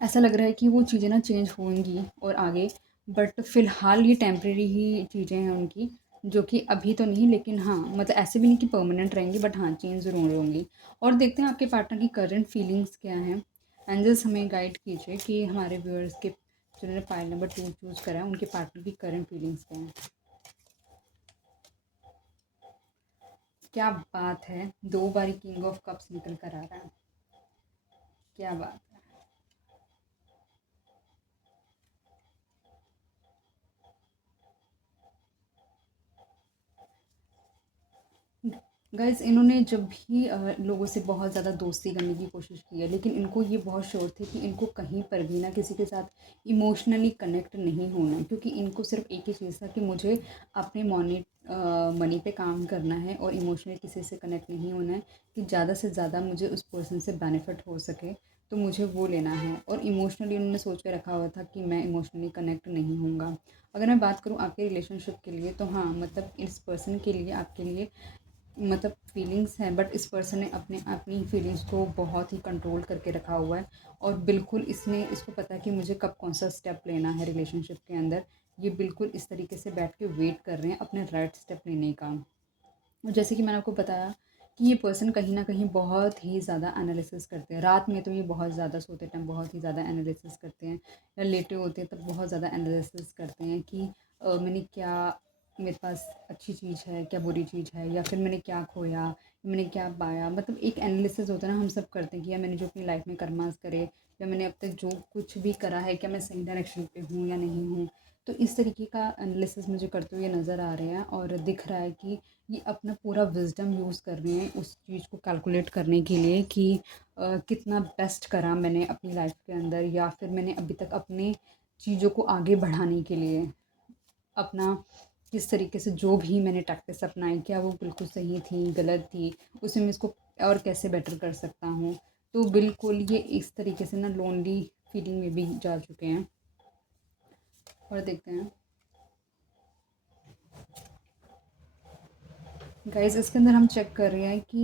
ऐसा लग रहा है कि वो चीज़ें ना चेंज होंगी और आगे, बट फ़िलहाल ये टेम्परेरी ही चीज़ें हैं उनकी, जो कि अभी तो नहीं, लेकिन हाँ, मतलब ऐसे भी नहीं कि परमानेंट रहेंगी, बट हाँ, चेंज ज़रूर होंगी। और देखते हैं आपके पार्टनर की करंट फीलिंग्स क्या हैं। एंजल्स हमें गाइड कीजिए कि हमारे व्यूअर्स के जिन्होंने पाइल नंबर 2 चूज़ करा है, उनके पार्टनर की करंट फीलिंग्स क्या हैं? क्या बात है! 2 बारी किंग ऑफ कप्स निकल कर आ रहा है। क्या बात है! गाइस, इन्होंने जब भी लोगों से बहुत ज़्यादा दोस्ती करने की कोशिश की है, लेकिन इनको ये बहुत श्योर थे कि इनको कहीं पर भी ना किसी के साथ इमोशनली कनेक्ट नहीं होना है, क्योंकि इनको सिर्फ एक ही चीज़ था कि मुझे अपने मनी पे काम करना है और इमोशनली किसी से कनेक्ट नहीं होना है कि ज़्यादा से ज़्यादा मुझे उस पर्सन से बेनिफिट हो सके, तो मुझे वो लेना है। और इमोशनली उन्होंने सोच के रखा हुआ था कि मैं इमोशनली कनेक्ट नहीं होऊंगा। अगर मैं बात करूँ आपके रिलेशनशिप के लिए, तो हाँ, मतलब इस पर्सन के लिए, आपके लिए मतलब फीलिंग्स हैं, बट इस पर्सन ने अपने अपनी फीलिंग्स को बहुत ही कंट्रोल करके रखा हुआ है और बिल्कुल इसने इसको पता है कि मुझे कब कौन सा स्टेप लेना है रिलेशनशिप के अंदर। ये बिल्कुल इस तरीके से बैठ के वेट कर रहे हैं अपने राइट स्टेप लेने का। और जैसे कि मैंने आपको बताया कि ये पर्सन कहीं न कहीं बहुत ही ज़्यादा एनालिसिस करते हैं। रात में तो ये बहुत ज़्यादा सोते टाइम बहुत ही ज़्यादा एनालिसिस करते हैं, या लेटे होते हैं तब बहुत ज़्यादा एनालिसिस करते हैं कि मैंने क्या, मेरे पास अच्छी चीज़ है, क्या बुरी चीज़ है, या फिर मैंने क्या खोया, मैंने क्या पाया। मतलब एक एनालिसिस होता है ना, हम सब करते हैं कि या मैंने जो अपनी लाइफ़ में कर्मास करे, या मैंने अब तक जो कुछ भी करा है, क्या मैं सही डायरेक्शन पे हूँ या नहीं हूँ। तो इस तरीके का एनालिसिस मुझे करते हुए नज़र आ रहे हैं और दिख रहा है कि ये अपना पूरा विज़डम यूज़ कर रहे हैं उस चीज़ को कैलकुलेट करने के लिए कि कितना बेस्ट करा मैंने अपनी लाइफ के अंदर, या फिर मैंने अभी तक अपने चीज़ों को आगे बढ़ाने के लिए अपना किस तरीके से जो भी मैंने टैक्टिस अपनाई, क्या वो बिल्कुल सही थी, गलत थी, उसमें मैं इसको और कैसे बेटर कर सकता हूँ। तो बिल्कुल ये इस तरीके से ना लोनली फीलिंग में भी जा चुके हैं। और देखते हैं गाइस, इसके अंदर हम चेक कर रहे हैं कि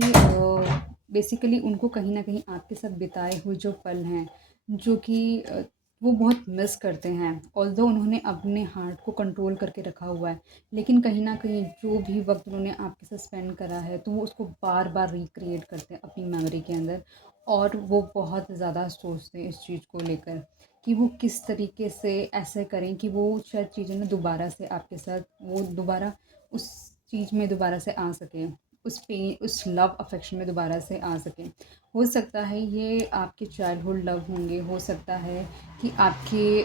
बेसिकली उनको कहीं ना कहीं आपके साथ बिताए हुए जो पल हैं, जो कि वो बहुत मिस करते हैं। ऑल्दो उन्होंने अपने हार्ट को कंट्रोल करके रखा हुआ है, लेकिन कहीं ना कहीं जो भी वक्त उन्होंने आपके साथ स्पेंड करा है तो वो उसको बार बार रिक्रिएट करते हैं अपनी मेमोरी के अंदर। और वो बहुत ज़्यादा सोचते हैं इस चीज़ को लेकर कि वो किस तरीके से ऐसा करें कि वो शायद चीज़ें ना दोबारा से आपके साथ वो दोबारा उस चीज़ में दोबारा से आ सकें, उस पेन उस लव अफेक्शन में दोबारा से आ सकें। हो सकता है ये आपके चाइल्डहुड लव होंगे, हो सकता है कि आपके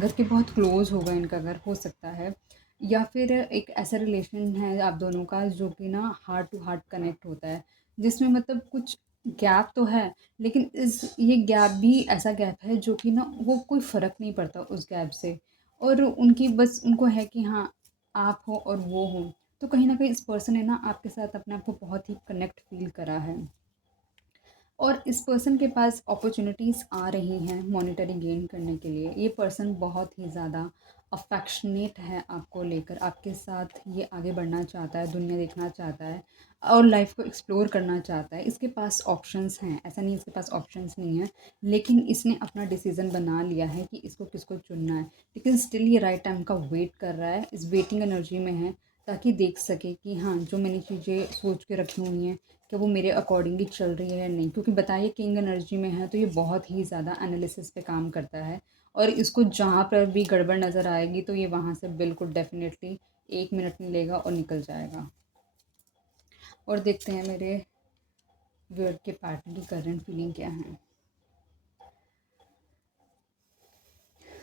घर के बहुत क्लोज़ होगा इनका घर, हो सकता है, या फिर एक ऐसा रिलेशन है आप दोनों का जो कि ना हार्ट टू हार्ट कनेक्ट होता है, जिसमें मतलब कुछ गैप तो है, लेकिन इस ये गैप भी ऐसा गैप है जो कि ना वो कोई फ़र्क नहीं पड़ता उस गैप से। और उनकी बस उनको है कि हाँ, आप हो और वो हो। तो कहीं न कहीं इस पर्सन ने ना आपके साथ अपने आप को बहुत ही कनेक्ट फ़ील करा है। और इस पर्सन के पास अपॉर्चुनिटीज़ आ रही हैं मॉनेटरी गेन करने के लिए। ये पर्सन बहुत ही ज़्यादा अफ़ेक्शनेट है आपको लेकर, आपके साथ ये आगे बढ़ना चाहता है, दुनिया देखना चाहता है और लाइफ़ को एक्सप्लोर करना चाहता है। इसके पास ऑप्शंस हैं, ऐसा नहीं है इसके पास ऑप्शंस नहीं है, लेकिन इसने अपना डिसीज़न बना लिया है कि इसको किसको चुनना है। लेकिन स्टिल ये राइट टाइम का वेट कर रहा है, इस वेटिंग एनर्जी में है, ताकि देख सके कि हाँ, जो मैंने चीज़ें सोच के रखी हुई हैं, क्या वो मेरे अकॉर्डिंगली चल रही है या नहीं। क्योंकि बताइए किंग एनर्जी में है तो ये बहुत ही ज़्यादा एनालिसिस पे काम करता है, और इसको जहाँ पर भी गड़बड़ नज़र आएगी तो ये वहाँ से बिल्कुल डेफिनेटली 1 मिनट नहीं लेगा और निकल जाएगा। और देखते हैं मेरे व्यूअर के पार्टनर की करंट फीलिंग क्या है।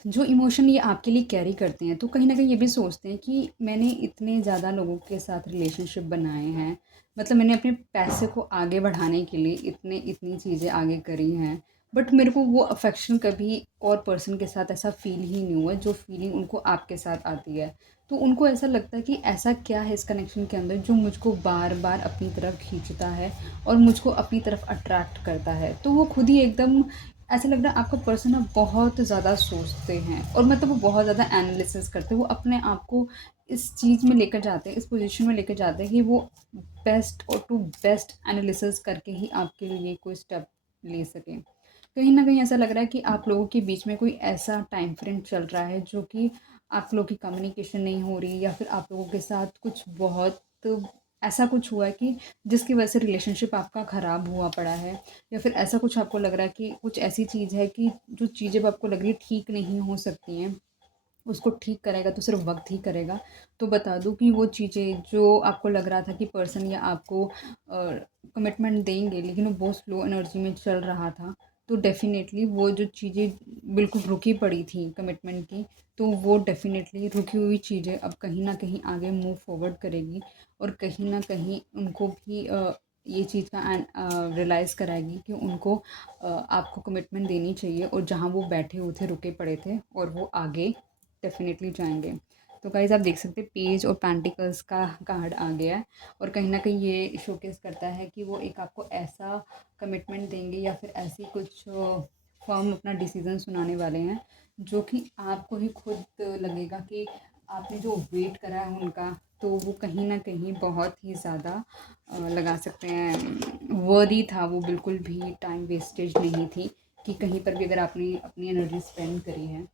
जो इमोशन ये आपके लिए कैरी करते हैं, तो कहीं न कहीं ये भी सोचते हैं कि मैंने इतने ज़्यादा लोगों के साथ रिलेशनशिप बनाए हैं, मतलब मैंने अपने पैसे को आगे बढ़ाने के लिए इतनी चीज़ें आगे करी हैं, बट मेरे को वो अफ़ेक्शन कभी और पर्सन के साथ ऐसा फ़ील ही नहीं हुआ, जो फ़ीलिंग उनको आपके साथ आती है। तो उनको ऐसा लगता है कि ऐसा क्या है इस कनेक्शन के अंदर जो मुझको बार-बार अपनी तरफ खींचता है और मुझको अपनी तरफ अट्रैक्ट करता है। तो वो खुद ही एकदम ऐसा लग रहा है आपका पर्सन ना बहुत ज़्यादा सोचते हैं, और मतलब वो बहुत ज़्यादा एनालिसिस करते हैं, वो अपने आप को इस चीज़ में लेकर जाते हैं, इस पोजीशन में लेकर जाते हैं कि वो बेस्ट और टू बेस्ट एनालिसिस करके ही आपके लिए कोई स्टेप ले सकें। कहीं न कहीं ऐसा लग रहा है कि आप लोगों के बीच में कोई ऐसा टाइम फ्रेम चल रहा है जो कि आप लोगों की कम्युनिकेशन नहीं हो रही, या फिर आप लोगों के साथ कुछ बहुत ऐसा कुछ हुआ है कि जिसकी वजह से रिलेशनशिप आपका ख़राब हुआ पड़ा है, या फिर ऐसा कुछ आपको लग रहा है कि कुछ ऐसी चीज़ है कि जो चीज़ें अब आपको लग रही है ठीक नहीं हो सकती हैं, उसको ठीक करेगा तो सिर्फ़ वक़्त ही करेगा। तो बता दूँ कि वो चीज़ें जो आपको लग रहा था कि पर्सन या आपको कमिटमेंट देंगे, लेकिन वो बहुत स्लो एनर्जी में चल रहा था, तो डेफ़िनेटली वो जो चीज़ें बिल्कुल रुकी पड़ी थी कमिटमेंट की, तो वो डेफ़िनेटली रुकी हुई चीज़ें अब कहीं न कहीं आगे मूव फॉरवर्ड करेगी, और कहीं न कहीं उनको भी ये चीज़ का रियलाइज़ कराएगी कि उनको आपको कमिटमेंट देनी चाहिए, और जहाँ वो बैठे हुए थे, रुके पड़े थे, और वो आगे डेफ़िनेटली जाएँगे। तो गाइज़ आप देख सकते हैं पेज और पेंटिकल्स का कार्ड आ गया है, और कहीं न कहीं ये शोकेस करता है कि वो एक आपको ऐसा कमिटमेंट देंगे या फिर ऐसी कुछ फ़र्म अपना डिसीज़न सुनाने वाले हैं, जो कि आपको ही खुद लगेगा कि आपने जो वेट करा है उनका, तो वो कहीं न कहीं बहुत ही ज़्यादा लगा सकते हैं वर्दी था, वो बिल्कुल भी टाइम वेस्टेज नहीं थी कि कहीं पर भी अगर आपने अपनी एनर्जी स्पेंड करी है।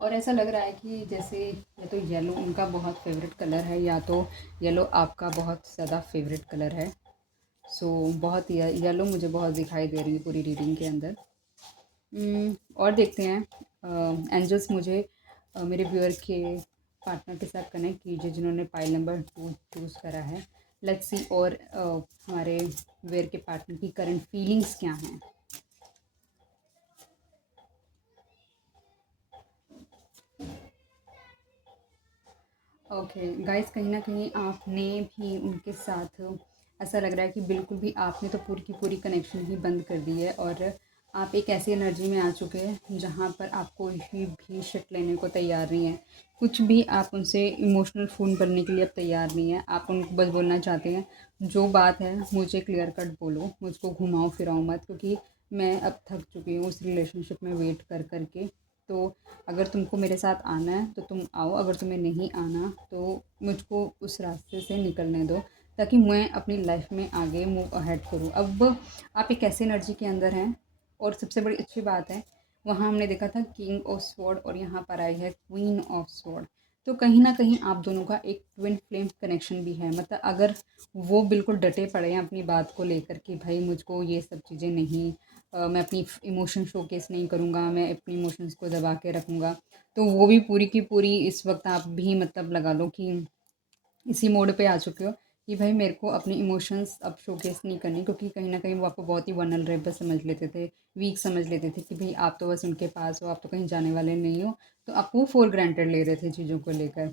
और ऐसा लग रहा है कि जैसे या तो येलो उनका बहुत फेवरेट कलर है, या तो येलो आपका बहुत ज़्यादा फेवरेट कलर है। सो बहुत येलो मुझे बहुत दिखाई दे रही है पूरी रीडिंग के अंदर। और देखते हैं एंजल्स मुझे मेरे व्यूअर के पार्टनर के साथ कनेक्ट कीजिए जिन्होंने पाइल नंबर 2 चूज़ करा है। लेट्स सी और हमारे व्यूअर के पार्टनर की करंट फीलिंग्स क्या हैं। ओके गाइस, कहीं न कहीं आपने भी उनके साथ ऐसा लग रहा है कि बिल्कुल भी आपने तो पूरी की पूरी कनेक्शन ही बंद कर दी है और आप एक ऐसी एनर्जी में आ चुके हैं जहाँ पर आप कोई भी शिट लेने को तैयार नहीं है। कुछ भी आप उनसे इमोशनल फ़ोन करने के लिए अब तैयार नहीं है। आप उनको बस बोलना चाहते हैं, जो बात है मुझे क्लियर कट बोलो, मुझको घुमाओ फिराओ मत, क्योंकि मैं अब थक चुकी हूँ उस रिलेशनशिप में वेट कर कर के। तो अगर तुमको मेरे साथ आना है तो तुम आओ, अगर तुम्हें नहीं आना तो मुझको उस रास्ते से निकलने दो, ताकि मैं अपनी लाइफ में आगे मूव अहेड करूँ। अब आप एक ऐसी एनर्जी के अंदर हैं और सबसे बड़ी अच्छी बात है, वहाँ हमने देखा था किंग ऑफ स्वॉर्ड और यहाँ पर आई है क्वीन ऑफ स्वॉर्ड। तो कहीं ना कहीं आप दोनों का एक ट्विन फ्लेम कनेक्शन भी है। मतलब अगर वो बिल्कुल डटे पड़े हैं अपनी बात को लेकर कि भाई मुझको ये सब चीज़ें नहीं, मैं अपनी इमोशन शोकेस नहीं करूँगा, मैं अपनी इमोशंस को दबा के रखूँगा, तो वो भी पूरी की पूरी इस वक्त आप भी मतलब लगा लो कि इसी मोड पे आ चुके हो कि भाई मेरे को अपनी इमोशंस अब शोकेस नहीं करनी, क्योंकि कहीं ना कहीं वो आपको बहुत ही वनरेबल समझ लेते थे, वीक समझ लेते थे कि भाई आप तो बस उनके पास हो, आप तो कहीं जाने वाले नहीं हो। तो आप वो फॉर ग्रांटेड ले रहे थे चीज़ों को लेकर।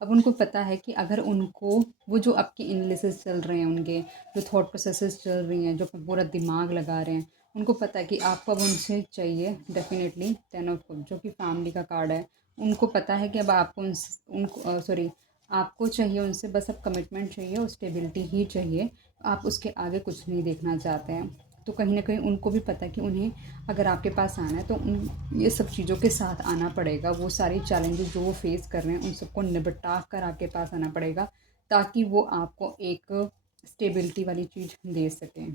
अब उनको पता है कि अगर उनको वो जो आपके एनालिसिस चल रहे हैं, उनके जो थॉट प्रोसेसेस चल रही हैं, जो पूरा दिमाग लगा रहे हैं, उनको पता है कि आपको अब उनसे चाहिए डेफिनेटली 10 ऑफ कप जो कि फैमिली का कार्ड है। उनको पता है कि अब आपको उनको सॉरी, आपको चाहिए उनसे बस अब कमिटमेंट चाहिए और स्टेबिलिटी ही चाहिए। आप उसके आगे कुछ नहीं देखना चाहते हैं। तो कहीं न कहीं उनको भी पता है कि उन्हें अगर आपके पास आना है तो उन ये सब चीज़ों के साथ आना पड़ेगा। वो सारी चैलेंजेस जो वो फेस कर रहे हैं उन सबको निपटा कर आपके पास आना पड़ेगा, ताकि वो आपको एक स्टेबिलिटी वाली चीज़ दे सकें।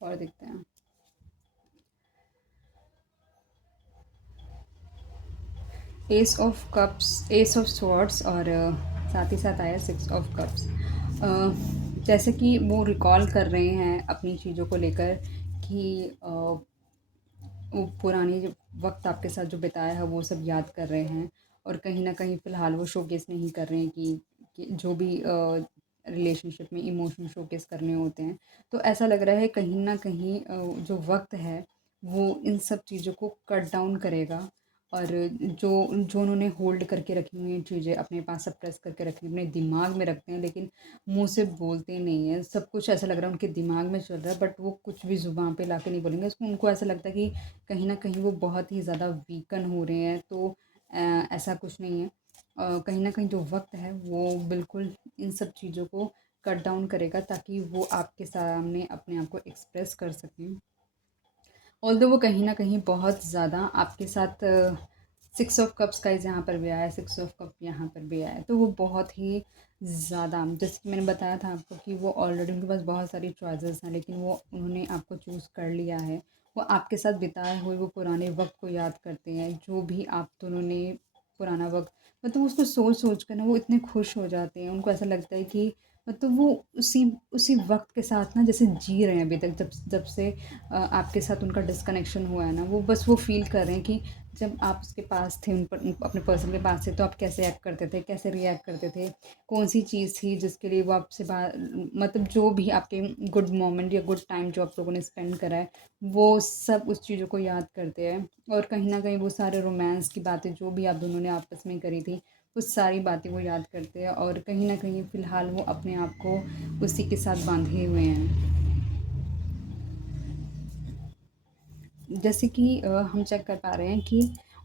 और देखते हैं। S of cups, S of swords और साथ ही साथ आया 6 ऑफ कप्स। जैसे कि वो रिकॉल कर रहे हैं अपनी चीज़ों को लेकर कि वो पुरानी जो वक़्त आपके साथ जो बिताया है वो सब याद कर रहे हैं, और कहीं न कहीं फ़िलहाल वो शोकेस नहीं कर रहे हैं कि जो भी रिलेशनशिप में इमोशन शोकेस करने होते हैं। तो ऐसा लग रहा है कहीं न कहीं जो वक़्त है वो इन सब चीज़ों को कट डाउन करेगा, और जो जो उन्होंने होल्ड करके रखी हुई हैं चीज़ें अपने पास सप्रेस करके रखी, अपने दिमाग में रखते हैं लेकिन मुँह से बोलते नहीं हैं। सब कुछ ऐसा लग रहा है उनके दिमाग में चल रहा है, बट वो कुछ भी ज़ुबान पे लाके नहीं बोलेंगे। उसको उनको ऐसा लगता है कि कहीं न कहीं वो बहुत ही ज़्यादा वीकन हो रहे हैं। तो ऐसा कुछ नहीं है। कहीं न कहीं जो वक़्त है वो बिल्कुल इन सब चीज़ों को कट डाउन करेगा, ताकि वो आपके सामने अपने आप को एक्सप्रेस कर सकें। ऑल्दो वो कहीं न कहीं बहुत ज़्यादा आपके साथ 6 ऑफ कप्स का यहाँ पर भी आया है, 6 ऑफ कप यहाँ पर भी आया है। तो वो बहुत ही ज़्यादा, जैसे कि मैंने बताया था आपको कि वो ऑलरेडी उनके पास बहुत सारी चॉइसेस हैं, लेकिन वो उन्होंने आपको चूज़ कर लिया है। वो आपके साथ बिताए हुए वो पुराने वक़्त को याद करते हैं, जो भी आप दोनों ने पुराना वक़्त, मतलब उसको सोच-सोच कर ना वो इतने खुश हो जाते हैं। उनको ऐसा लगता है कि मतलब वो उसी उसी वक़्त के साथ ना जैसे जी रहे हैं अभी तक, जब जब से आपके साथ उनका डिस्कनेक्शन हुआ है ना, वो बस वो फ़ील कर रहे हैं कि जब आप उसके पास थे, अपने पर्सन के पास थे, तो आप कैसे एक्ट करते थे, कैसे रिएक्ट करते थे, कौन-सी चीज़ थी जिसके लिए वो आपसे मतलब जो भी आपके गुड मोमेंट या गुड टाइम जो आप लोगों ने स्पेंड करा है, वो सब उस चीज़ों को याद करते हैं। और कहीं न कहीं वो सारे रोमांस की बातें जो भी आप दोनों ने आपस में करी थी, वो सारी बातें वो याद करते हैं, और कहीं न कहीं फ़िलहाल वो अपने आप को उसी के साथ बाँधे हुए हैं। जैसे कि हम चेक कर पा रहे हैं कि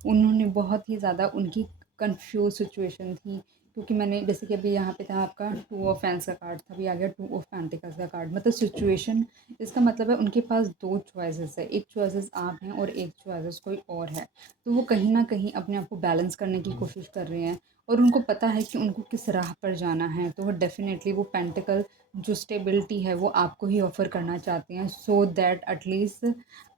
उन्होंने बहुत ही ज़्यादा उनकी कन्फ्यूज़ सिचुएशन थी, क्योंकि मैंने जैसे कि अभी यहाँ पे था आपका 2 ऑफ फैंस का कार्ड था, अभी आ गया 2 ऑफ पेंटिकल्स का कार्ड। मतलब सिचुएशन, इसका मतलब है उनके पास 2 चॉइसेस है, एक चॉइसेस आप हैं और एक चॉइसेस कोई और है। तो वो कहीं न कहीं अपने आप को बैलेंस करने की कोशिश कर रहे हैं, और उनको पता है कि उनको किस राह पर जाना है। तो वो डेफ़िनेटली वो पेंटिकल जो स्टेबिलिटी है वो आपको ही ऑफ़र करना चाहते हैं, सो दैट एटलीस्ट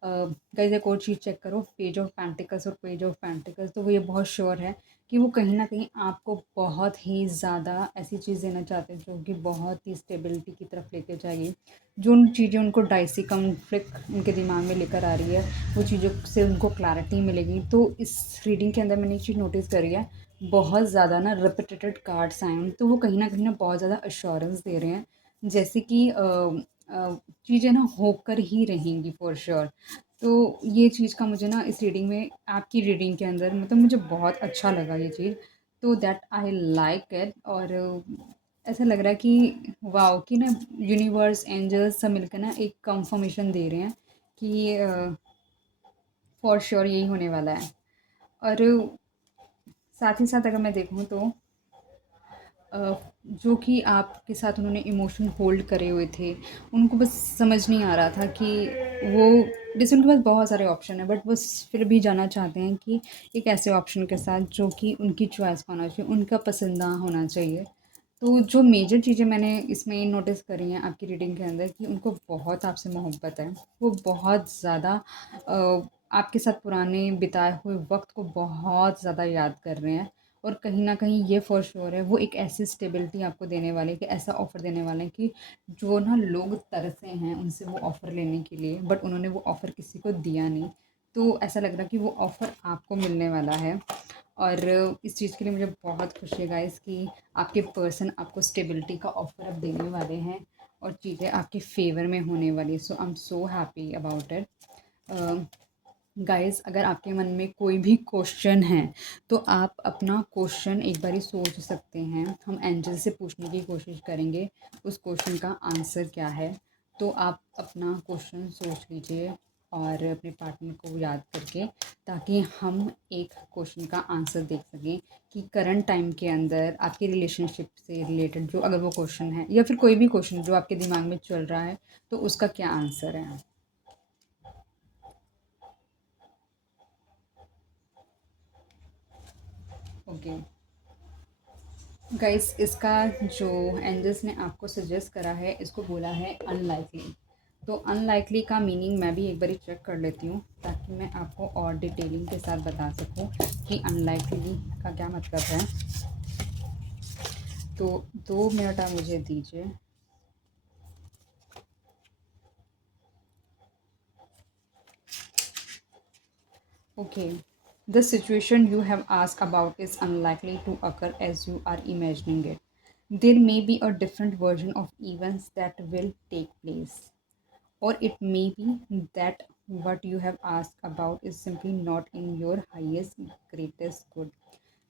गाइस एक और चीज़ चेक करो, पेज ऑफ पेंटिकल्स और पेज ऑफ पेंटिकल्स, तो वो ये बहुत श्योर है कि वो कहीं न कहीं आपको बहुत ही ज़्यादा ऐसी चीज़ देना चाहते हैं जो कि बहुत ही स्टेबिलिटी की तरफ लेके जाएगी। जो उन चीज़ें उनको डाइसी कॉन्फ्लिक्ट उनके दिमाग में लेकर आ रही है, वो चीज़ों से उनको क्लैरिटी मिलेगी। तो इस रीडिंग के अंदर मैंने एक चीज़ नोटिस करी है, बहुत ज़्यादा ना रिपिटेटेड कार्ड्स आए हैं, तो वो कहीं न कहीं ना बहुत ज़्यादा एश्योरेंस दे रहे हैं, जैसे कि चीज़ें ना होकर ही रहेंगी फॉर श्योर। तो ये चीज़ का मुझे ना इस रीडिंग में, आपकी रीडिंग के अंदर मतलब मुझे बहुत अच्छा लगा ये चीज़। तो दैट आई लाइक इट। और ऐसा लग रहा है कि वाओ कि ना यूनिवर्स एंजल्स सब मिलकर ना एक कंफर्मेशन दे रहे हैं कि फॉर श्योर यही होने वाला है। और साथ ही साथ अगर मैं देखूँ तो जो कि आपके साथ उन्होंने इमोशन होल्ड करे हुए थे, उनको बस समझ नहीं आ रहा था कि वो, जैसे उनके पास बहुत सारे ऑप्शन हैं बट वो फिर भी जाना चाहते हैं कि एक ऐसे ऑप्शन के साथ जो कि उनकी चॉइस का होना चाहिए, उनका पसंदीदा होना चाहिए। तो जो मेजर चीज़ें मैंने इसमें नोटिस करी हैं आपकी रीडिंग के अंदर कि उनको बहुत आपसे मोहब्बत है। वो बहुत ज़्यादा आपके साथ पुराने बिताए हुए वक़्त को बहुत ज़्यादा याद कर रहे हैं। और कहीं न कहीं ये फ़ॉर श्योर है वो एक ऐसी स्टेबिलिटी आपको देने वाले हैं कि ऐसा ऑफ़र देने वाले हैं कि जो ना लोग तरसे हैं उनसे वो ऑफ़र लेने के लिए, बट उन्होंने वो ऑफ़र किसी को दिया नहीं। तो ऐसा लग रहा है कि वो ऑफ़र आपको मिलने वाला है। और इस चीज़ के लिए मुझे बहुत खुशी है गाइस कि आपके पर्सन आपको स्टेबिलिटी का ऑफ़र अब देने वाले हैं और चीज़ें आपके फ़ेवर में होने वाली। So I am so happy about it. Guys अगर आपके मन में कोई भी क्वेश्चन है तो आप अपना क्वेश्चन एक बारी सोच सकते हैं। हम एंजल से पूछने की कोशिश करेंगे उस क्वेश्चन का आंसर क्या है। तो आप अपना क्वेश्चन सोच लीजिए और अपने पार्टनर को याद करके, ताकि हम एक क्वेश्चन का आंसर देख सकें कि करंट टाइम के अंदर आपकी रिलेशनशिप से रिलेटेड जो अगर वो क्वेश्चन है या फिर कोई भी क्वेश्चन जो आपके दिमाग में चल रहा है तो उसका क्या आंसर है। ओके गाइस, इसका जो एंजल्स ने आपको सजेस्ट करा है इसको बोला है अनलाइकली। तो अनलाइकली का मीनिंग मैं भी एक बारी चेक कर लेती हूँ ताकि मैं आपको और डिटेलिंग के साथ बता सकूँ कि अनलाइकली का क्या मतलब है। तो 2 मिनट आप मुझे दीजिए। Okay, the situation you have asked about is unlikely to occur as you are imagining it. There may be a different version of events that will take place, or it may be that what you have asked about is simply not in your highest, greatest good.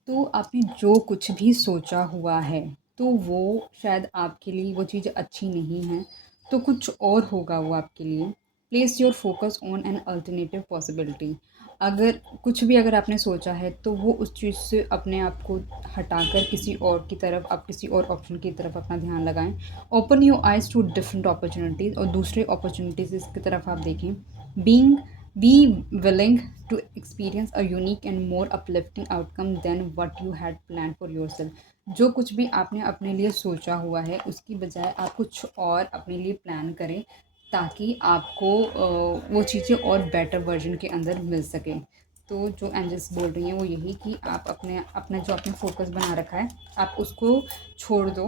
तो आपने जो कुछ भी सोचा हुआ है तो वो शायद आपके लिए वो चीज़ अच्छी नहीं है, तो कुछ और होगा वो आपके लिए। Place your focus on an alternative possibility. अगर कुछ भी अगर आपने सोचा है तो वो उस चीज़ से अपने आप को हटाकर किसी और की तरफ, आप किसी और ऑप्शन की तरफ अपना ध्यान लगाएं। Open your eyes to different opportunities, और दूसरे अपॉर्चुनिटीज़ की तरफ आप देखें। Being Be willing to experience a unique and more uplifting outcome than what you had planned for yourself. जो कुछ भी आपने अपने लिए सोचा हुआ है उसकी बजाय आप कुछ और अपने लिए प्लान करें ताकि आपको वो चीज़ें और बेटर वर्जन के अंदर मिल सके। तो जो एंजल्स बोल रही हैं वो यही कि आप अपने अपना जो आपने फोकस बना रखा है आप उसको छोड़ दो।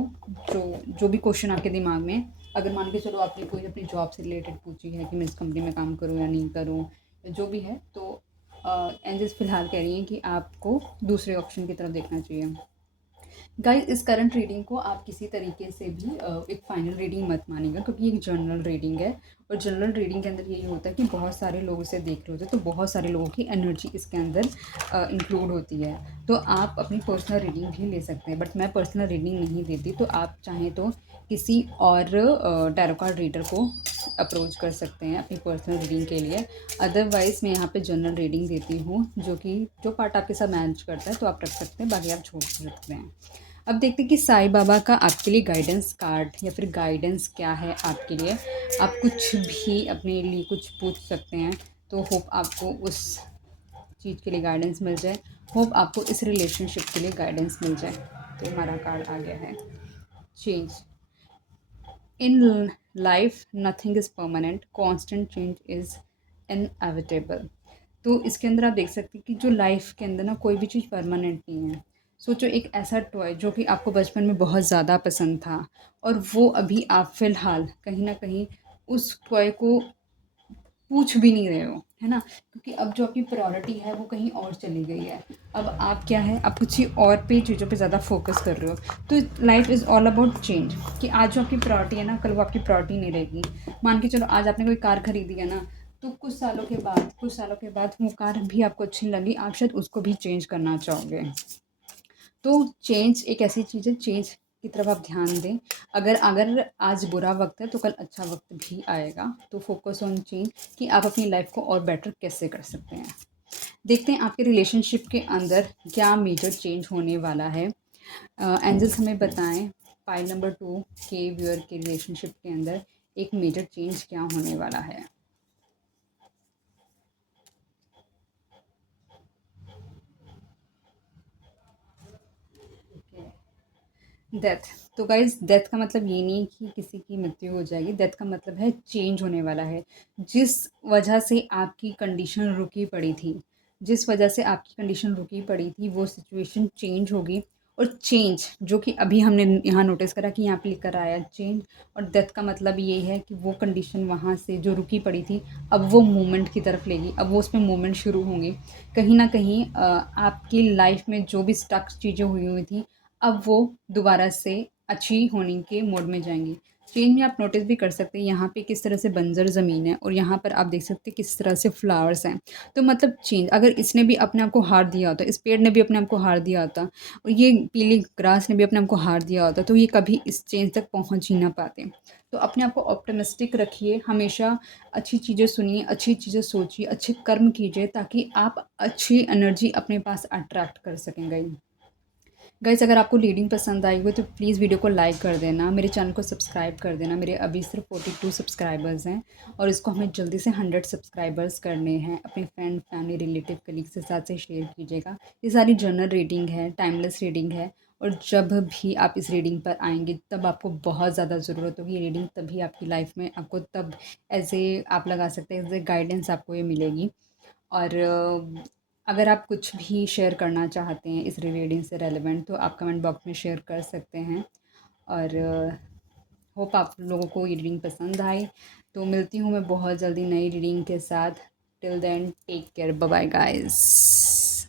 जो जो भी क्वेश्चन आपके दिमाग में, अगर मान के चलो आपने कोई अपनी जॉब से रिलेटेड पूछी है कि मैं इस कंपनी में काम करूँ या नहीं करूँ, जो भी है, तो एंजल्स फ़िलहाल कह रही हैं कि आपको दूसरे ऑप्शन की तरफ देखना चाहिए। गाइस इस करंट रीडिंग को आप किसी तरीके से भी एक फाइनल रीडिंग मत मानिएगा, क्योंकि ये एक जनरल रीडिंग है। और जनरल रीडिंग के अंदर यही होता है कि बहुत सारे लोग इसे देख रहे होते हैं, तो बहुत सारे लोगों की एनर्जी इसके अंदर इंक्लूड होती है। तो आप अपनी पर्सनल रीडिंग भी ले सकते हैं, बट मैं पर्सनल रीडिंग नहीं देती। तो आप चाहें तो किसी और टैरो कार्ड रीडर को अप्रोच कर सकते हैं अपनी पर्सनल रीडिंग के लिए। अदरवाइज़ मैं यहाँ पे जनरल रीडिंग देती हूँ, जो कि जो पार्ट आपके साथ मैच करता है तो आप रख सकते हैं, बाकी आप छोड़ सकते हैं। अब देखते हैं कि साईं बाबा का आपके लिए गाइडेंस कार्ड या फिर गाइडेंस क्या है आपके लिए। आप कुछ भी अपने लिए कुछ पूछ सकते हैं, तो होप आपको उस चीज़ के लिए गाइडेंस मिल जाए। होप आपको इस रिलेशनशिप के लिए गाइडेंस मिल जाए। तो हमारा कार्ड आ गया है change. In life nothing is permanent, constant change is inevitable. तो इसके अंदर आप देख सकते हैं कि जो लाइफ के अंदर ना कोई भी चीज़ परमानेंट नहीं है। सोचो एक ऐसा टॉय जो कि आपको बचपन में बहुत ज़्यादा पसंद था और वो अभी आप फ़िलहाल कहीं न कहीं उस टॉय को पूछ भी नहीं रहे हो, है ना? क्योंकि अब जो आपकी प्रायोरिटी है वो कहीं और चली गई है। अब आप क्या है, आप कुछ ही और पे चीज़ों पे ज़्यादा फ़ोकस कर रहे हो। तो life is all about change, कि आज जो आपकी प्रायोरिटी है ना, कल वो आपकी प्रायोरिटी नहीं रहेगी। मान के चलो आज आपने कोई कार खरीदी है ना, तो कुछ सालों के बाद वो कार भी आपको अच्छी नहीं लगी, आप शायद उसको भी चेंज करना चाहोगे। तो चेंज एक ऐसी चीज़ है, चेंज की तरफ आप ध्यान दें। अगर अगर आज बुरा वक़्त है तो कल अच्छा वक़्त भी आएगा। तो फ़ोकस ऑन चेंज कि आप अपनी लाइफ़ को और बेटर कैसे कर सकते हैं। देखते हैं आपके रिलेशनशिप के अंदर क्या मेजर चेंज होने वाला है। एंजल्स हमें बताएं पाइल नंबर 2 के व्यूअर के रिलेशनशिप के अंदर एक मेजर चेंज क्या होने वाला है। डेथ। तो गाइज डेथ का मतलब ये नहीं कि किसी की मृत्यु हो जाएगी, डेथ का मतलब है चेंज होने वाला है। जिस वजह से आपकी कंडीशन रुकी पड़ी थी, जिस वजह से आपकी कंडीशन रुकी पड़ी थी, वो सिचुएशन चेंज होगी। और चेंज जो कि अभी हमने यहाँ नोटिस करा कि यहाँ पे लिख कर आया चेंज, और डेथ का मतलब ये है कि वो कंडीशन वहाँ से जो रुकी पड़ी थी, अब वो मूवमेंट की तरफ लेगी, अब वो उसमें मूवमेंट शुरू होंगी। कहीं ना कहीं आपकी लाइफ में जो भी स्टक चीज़ें हुई हुई थी, अब वो दोबारा से अच्छी होने के मोड में जाएँगी। चेंज में आप नोटिस भी कर सकते हैं यहाँ पे किस तरह से बंजर ज़मीन है, और यहाँ पर आप देख सकते हैं किस तरह से फ्लावर्स हैं। तो मतलब चेंज, अगर इसने भी अपने आप को हार दिया होता, इस पेड़ ने भी अपने आप को हार दिया होता, और ये पीली ग्रास ने भी अपने आप को हार दिया होता, तो ये कभी इस चेंज तक पहुँच ही ना पाते। तो अपने आप को ऑप्टिमिस्टिक रखिए, हमेशा अच्छी चीज़ें सुनिए, अच्छी चीज़ें सोचिए, अच्छे कर्म कीजिए, ताकि आप अच्छी एनर्जी अपने पास अट्रैक्ट कर सकें। गाइस अगर आपको रीडिंग पसंद आई हो तो प्लीज़ वीडियो को लाइक कर देना, मेरे चैनल को सब्सक्राइब कर देना। मेरे अभी सिर्फ 42 सब्सक्राइबर्स हैं, और इसको हमें जल्दी से 100 सब्सक्राइबर्स करने हैं। अपने फ्रेंड, फैमिली, रिलेटिव, कलीग्स के साथ से शेयर कीजिएगा। ये सारी जनरल रीडिंग है, टाइमलेस रीडिंग है, और जब भी आप इस रीडिंग पर आएंगे तब आपको बहुत ज़्यादा ज़रूरत होगी। ये रीडिंग तभी आपकी लाइफ में आपको तब ऐसे आप लगा सकते हैं, एज ए गाइडेंस आपको ये मिलेगी। और अगर आप कुछ भी शेयर करना चाहते हैं इस रीडिंग से रेलेवेंट, तो आप कमेंट बॉक्स में शेयर कर सकते हैं। और होप आप लोगों को ये रीडिंग पसंद आई। तो मिलती हूँ मैं बहुत जल्दी नई रीडिंग के साथ। Till then take care, bye bye guys.